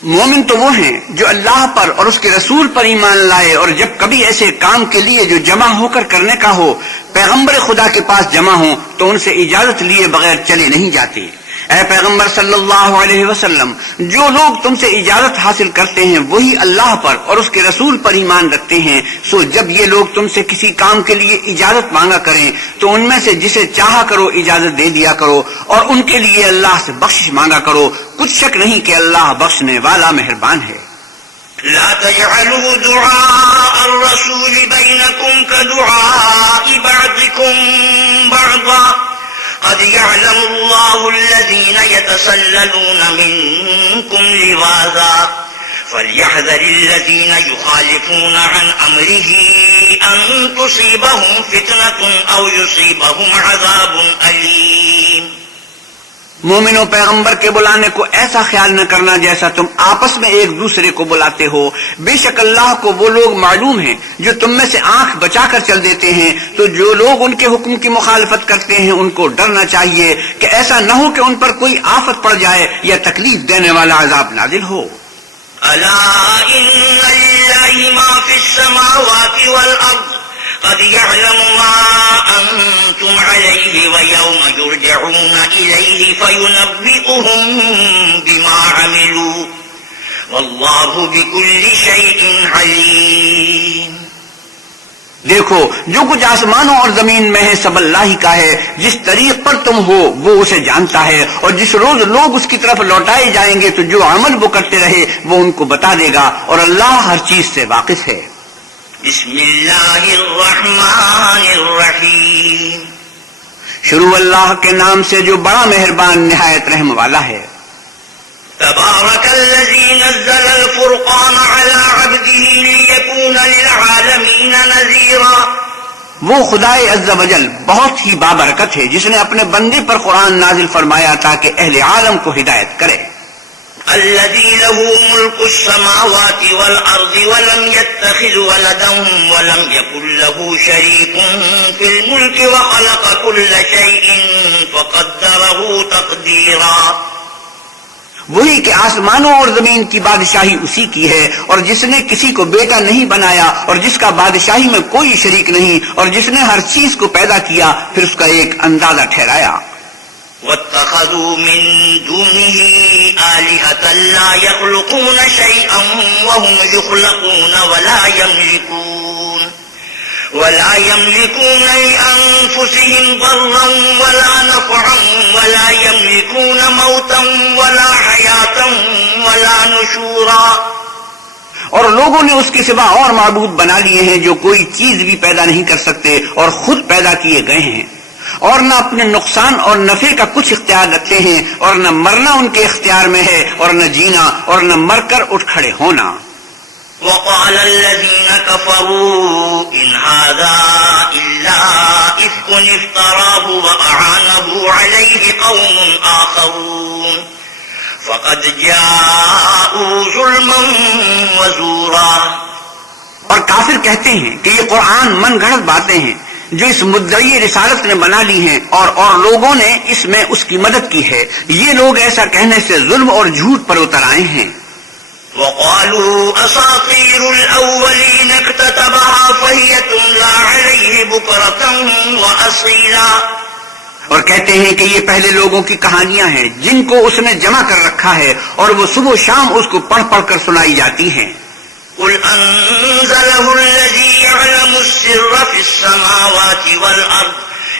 مومن تو وہ ہیں جو اللہ پر اور اس کے رسول پر ایمان لائے، اور جب کبھی ایسے کام کے لیے جو جمع ہو کر کرنے کا ہو پیغمبر خدا کے پاس جمع ہوں تو ان سے اجازت لیے بغیر چلے نہیں جاتے. اے پیغمبر صلی اللہ علیہ وسلم، جو لوگ تم سے اجازت حاصل کرتے ہیں وہی اللہ پر اور اس کے رسول پر ایمان رکھتے ہیں، سو جب یہ لوگ تم سے کسی کام کے لیے اجازت مانگا کریں تو ان میں سے جسے چاہا کرو اجازت دے دیا کرو، اور ان کے لیے اللہ سے بخشش مانگا کرو. کچھ شک نہیں کہ اللہ بخشنے والا مہربان ہے. لا تجعلوا دعاء الرسول بينكم كدعاء بعضكم بعضا قد يعلم الله الذين يتسللون منكم لواذا فليحذر الذين يخالفون عن أمره أن تصيبهم فتنة أو يصيبهم عذاب أليم. مومنوں، پیغمبر کے بلانے کو ایسا خیال نہ کرنا جیسا تم آپس میں ایک دوسرے کو بلاتے ہو. بے شک اللہ کو وہ لوگ معلوم ہیں جو تم میں سے آنکھ بچا کر چل دیتے ہیں، تو جو لوگ ان کے حکم کی مخالفت کرتے ہیں ان کو ڈرنا چاہیے کہ ایسا نہ ہو کہ ان پر کوئی آفت پڑ جائے یا تکلیف دینے والا عذاب نازل ہو. ألا إن لله ما في السماوات والأرض قد يعلم ما أنتم عليه ويوم يرجعون إليه فينبئهم بما عملوا والله بكل شيء عليم. دیکھو، جو کچھ آسمانوں اور زمین میں ہے سب اللہ ہی کا ہے. جس طریق پر تم ہو وہ اسے جانتا ہے، اور جس روز لوگ اس کی طرف لوٹائے جائیں گے تو جو عمل وہ کرتے رہے وہ ان کو بتا دے گا، اور اللہ ہر چیز سے واقف ہے. بسم اللہ الرحمن الرحیم. شروع اللہ کے نام سے جو بڑا مہربان نہایت رحم والا ہے. تبارک الذی نزل الفرقان علی عبده لیکون للعالمین نذیرا. وہ خدائے عز و جل بہت ہی بابرکت ہے جس نے اپنے بندے پر قرآن نازل فرمایا تاکہ اہل عالم کو ہدایت کرے. الذي له ملك السماوات والأرض ولم يتخذ ولدا ولم يكن له شريك في الملك وخلق كل شيء فقدره تقديرا. وہی کہ آسمانوں اور زمین کی بادشاہی اسی کی ہے، اور جس نے کسی کو بیٹا نہیں بنایا اور جس کا بادشاہی میں کوئی شریک نہیں، اور جس نے ہر چیز کو پیدا کیا پھر اس کا ایک اندازہ ٹھہرایا. واتخذوا من دونه آلهة لا يخلقون شيئا وهم يخلقون ولا يملكون لأنفسهم ضرا ولا نفعا ولا يملكون موتا ولا حياة ولا نشورا. اور لوگوں نے اس کے سوا اور معبود بنا لیے ہیں جو کوئی چیز بھی پیدا نہیں کر سکتے اور خود پیدا کیے گئے ہیں، اور نہ اپنے نقصان اور نفع کا کچھ اختیار رکھتے ہیں، اور نہ مرنا ان کے اختیار میں ہے، اور نہ جینا، اور نہ مر کر اٹھ کھڑے ہونا. وقال الذين كفروا إن هذا إلا إفك افتراه وأعانه عليه قوم آخرون فقد جاءوا ظلما وزورا. اور کافر کہتے ہیں کہ یہ قرآن من گھڑت باتیں ہیں جو اس مدعی رسالت نے بنا لی ہیں اور لوگوں نے اس میں اس کی مدد کی ہے. یہ لوگ ایسا کہنے سے ظلم اور جھوٹ پر اتر آئے ہیں. وقالوا أساطير الأولين اكتتبها فهي تملى عليه بكرة وأصيلا. اور کہتے ہیں کہ یہ پہلے لوگوں کی کہانیاں ہیں جن کو اس نے جمع کر رکھا ہے اور وہ صبح و شام اس کو پڑھ پڑھ کر سنائی جاتی ہیں. قل أنزله الذي يعلم السر في السماوات والأرض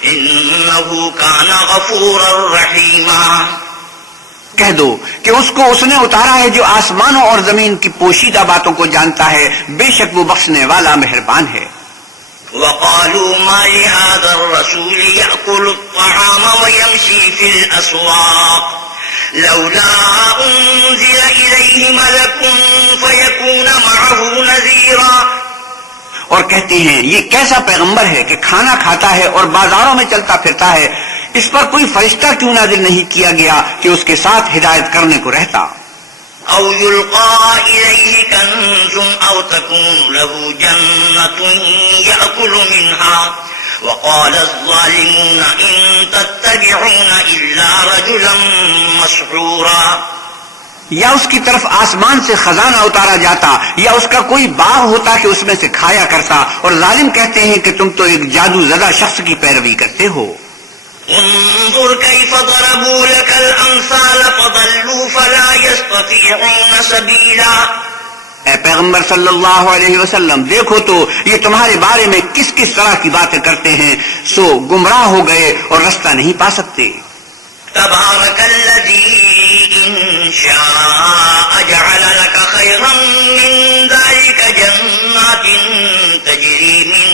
إنه كان غفورا رحيما. کہہ دو کہ اس کو اس نے اتارا ہے جو آسمانوں اور زمین کی پوشیدہ باتوں کو جانتا ہے، بے شک وہ بخشنے والا مہربان ہے. وقالوا ما لهذا الرسول يأكل الطعام ويمشي في الأسواق لولا أنزل إليه ملك فيكون معه نذيرا. اور کہتے ہیں یہ کیسا پیغمبر ہے کہ کھانا کھاتا ہے اور بازاروں میں چلتا پھرتا ہے، اس پر کوئی فرشتہ کیوں نازل نہیں کیا گیا کہ اس کے ساتھ ہدایت کرنے کو رہتا. أو يلقى إليه كنز أو تكون له جنة يأكل منها وقال الظالمون إن تتبعون إلا رجلا مسحورا. یا اس کی طرف آسمان سے خزانہ اتارا جاتا یا اس کا کوئی باغ ہوتا کہ اس میں سے کھایا کرتا، اور ظالم کہتے ہیں کہ تم تو ایک جادو زدہ شخص کی پیروی کرتے ہو. انظر كيف ضربوا لك الأمثال فضلوا فلا يستطيعون سبيلا. اے پیغمبر صلی اللہ علیہ وسلم دیکھو تو یہ تمہارے بارے میں کس کس طرح کی باتیں کرتے ہیں، سو گمراہ ہو گئے اور رستہ نہیں پا سکتے. تبارك الذي إن شاء جعل لك خيرا من ذلك جنات تجري من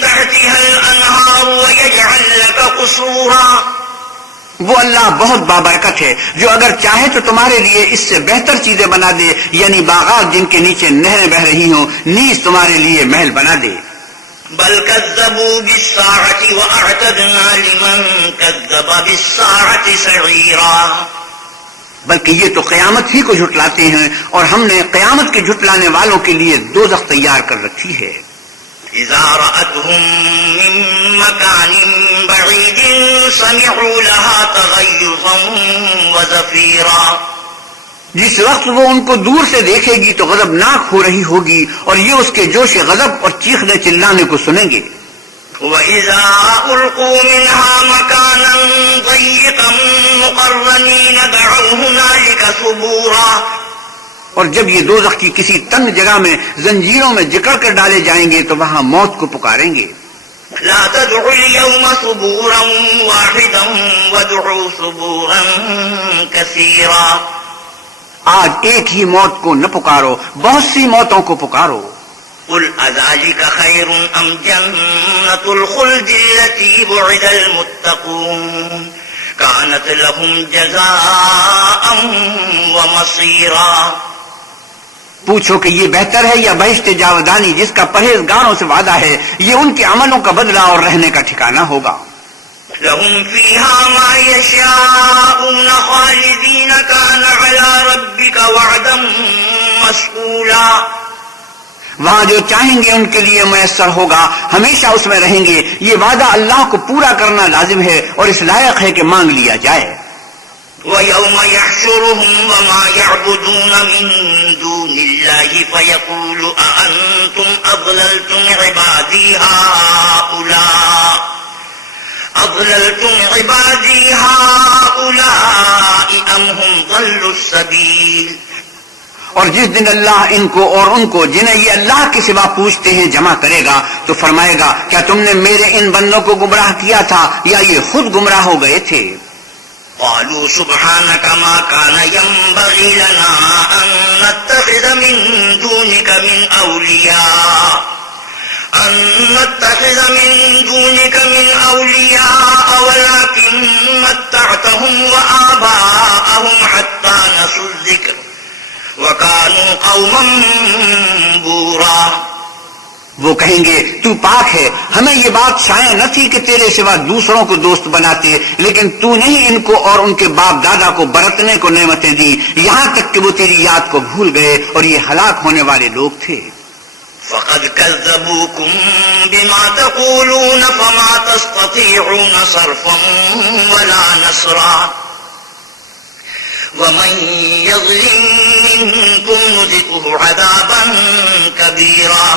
تحتها الأنهار ويجعل لك قصورا. وہ اللہ بہت بابرکت ہے جو اگر چاہے تو تمہارے لیے اس سے بہتر چیزیں بنا دے، یعنی باغات جن کے نیچے نہریں بہ رہی ہوں، نیز تمہارے لیے محل بنا دے. بل كذبوا بالساعة وأعتدنا لمن كذب بالساعة سعيرا. بلکہ یہ تو قیامت ہی کو جھٹلاتے ہیں اور ہم نے قیامت کے جھٹلانے والوں کے لیے دوزخ تیار کر رکھی ہے. إذا رأتهم من مكان بعيد سمعوا لها تغيظا وزفيرا. جس وقت وہ ان کو دور سے دیکھے گی تو غضبناک ہو رہی ہوگی اور یہ اس کے جوش غضب اور چیخنے چلانے کو سنیں گے. وَإِذَا أُلْقُوا مِنْهَا مَكَانًا ضَيِّقًا مُقَرَّنِينَ دَعَوْا هُنَالِكَ ثُبُورًا. اور جب یہ دوزخ کی کسی تنگ جگہ میں زنجیروں میں جکڑ کر ڈالے جائیں گے تو وہاں موت کو پکاریں گے. لا تدعوا اليوم ثبورا واحدا وادعوا ثبورا كثيرا. آج ایک ہی موت کو نہ پکارو، بہت سی موتوں کو پکارو. قل اذلك خير ام جنة الخلد التي وعد المتقون كانت لهم جزاء ومصيرا. پوچھو کہ یہ بہتر ہے یا بہشت جاودانی جس کا پرہیزگاروں سے وعدہ ہے، یہ ان کے عملوں کا بدلہ اور رہنے کا ٹھکانہ ہوگا. لهم فيها ما يشاءون خالدين كان على ربك وعدا مسئولا. وہاں جو چاہیں گے ان کے لیے میسر ہوگا، ہمیشہ اس میں رہیں گے. یہ وعدہ اللہ کو پورا کرنا لازم ہے اور اس لائق ہے کہ مانگ لیا جائے. وَيَوْمَ يَحْشُرُهُمْ وَمَا يَعْبُدُونَ مِن دُونِ اللَّهِ فَيَقُولُ أَأَنْتُمْ أَضْلَلْتُمْ عِبَادِي هَؤُلَاءِ أَمْ هُمْ ضَلُّوا السَّبِيلَ. اور جس دن اللہ ان کو اور ان کو جنہیں یہ اللہ کے سوا پوچھتے ہیں جمع کرے گا تو فرمائے گا کیا تم نے میرے ان بندوں کو گمراہ کیا تھا یا یہ خود گمراہ ہو گئے تھے. قالوا سبحانك ما كان ينبغي لنا أن نتخذ من دونك من أولياء أن نتخذ من دونك من أولياء ولكن متعتهم وآباءهم حتى نسوا الذكر وكانوا قوما بورا. وہ کہیں گے تو پاک ہے، ہمیں یہ بات شائع نہ تھی کہ تیرے سوا دوسروں کو دوست بناتے، لیکن تو نے ہی ان کو اور ان کے باپ دادا کو برتنے کو نعمتیں دی، یہاں تک کہ وہ تیری یاد کو بھول گئے، اور یہ ہلاک ہونے والے لوگ تھے. فقد كذبوكم بما تقولون فما تستطيعون صرفا ولا نصرا ومن يظلم منكم نذقه عذابا كبيرا.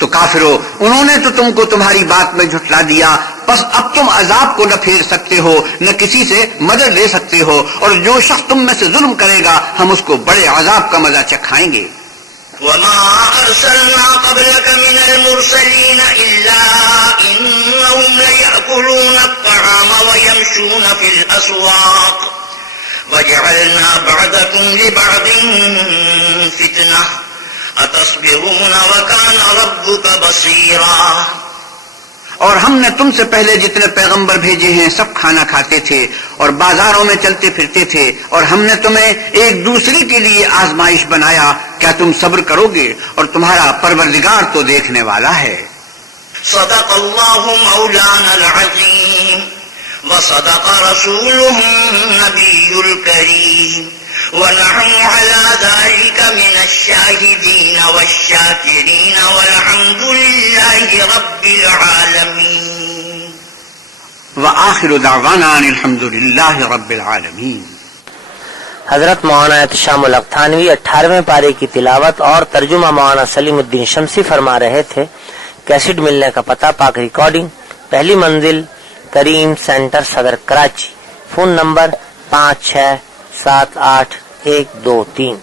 تو کافرو، انہوں نے تو تم کو تمہاری بات میں جھٹلا دیا، بس اب تم عذاب کو نہ پھیر سکتے ہو، نہ کسی سے مدد لے سکتے ہو، اور جو شخص تم میں سے ظلم کرے گا ہم اس کو بڑے عذاب کا مزہ چکھائیں گے. وما أرسلنا قبلك من المرسلين إلا إنهم ليأكلون الطعام ويمشون في الأسواق وجعلنا بعضكم لبعض فتنة أتصبرون وكان ربك بصيرا. اور ہم نے تم سے پہلے جتنے پیغمبر بھیجے ہیں سب کھانا کھاتے تھے اور بازاروں میں چلتے پھرتے تھے، اور ہم نے تمہیں ایک دوسرے کے لیے آزمائش بنایا، کیا تم صبر کرو گے؟ اور تمہارا پروردگار تو دیکھنے والا ہے. صدق اللہ مولانا العظیم وصدق رسوله النبی الکریم ونحن على ذلك من الشاهدين والشاكرين والحمد لله رب العالمين. وآخر دعوانا ان الحمد للہ رب العالمین. حضرت مولانا احتشام الحق تھانوی 18ویں پارے کی تلاوت اور ترجمہ مولانا سلیم الدین شمسی فرما رہے تھے. کیسٹ ملنے کا پتہ پاک ریکارڈنگ، پہلی منزل کریم سینٹر صدر کراچی. Phone number 5678 123.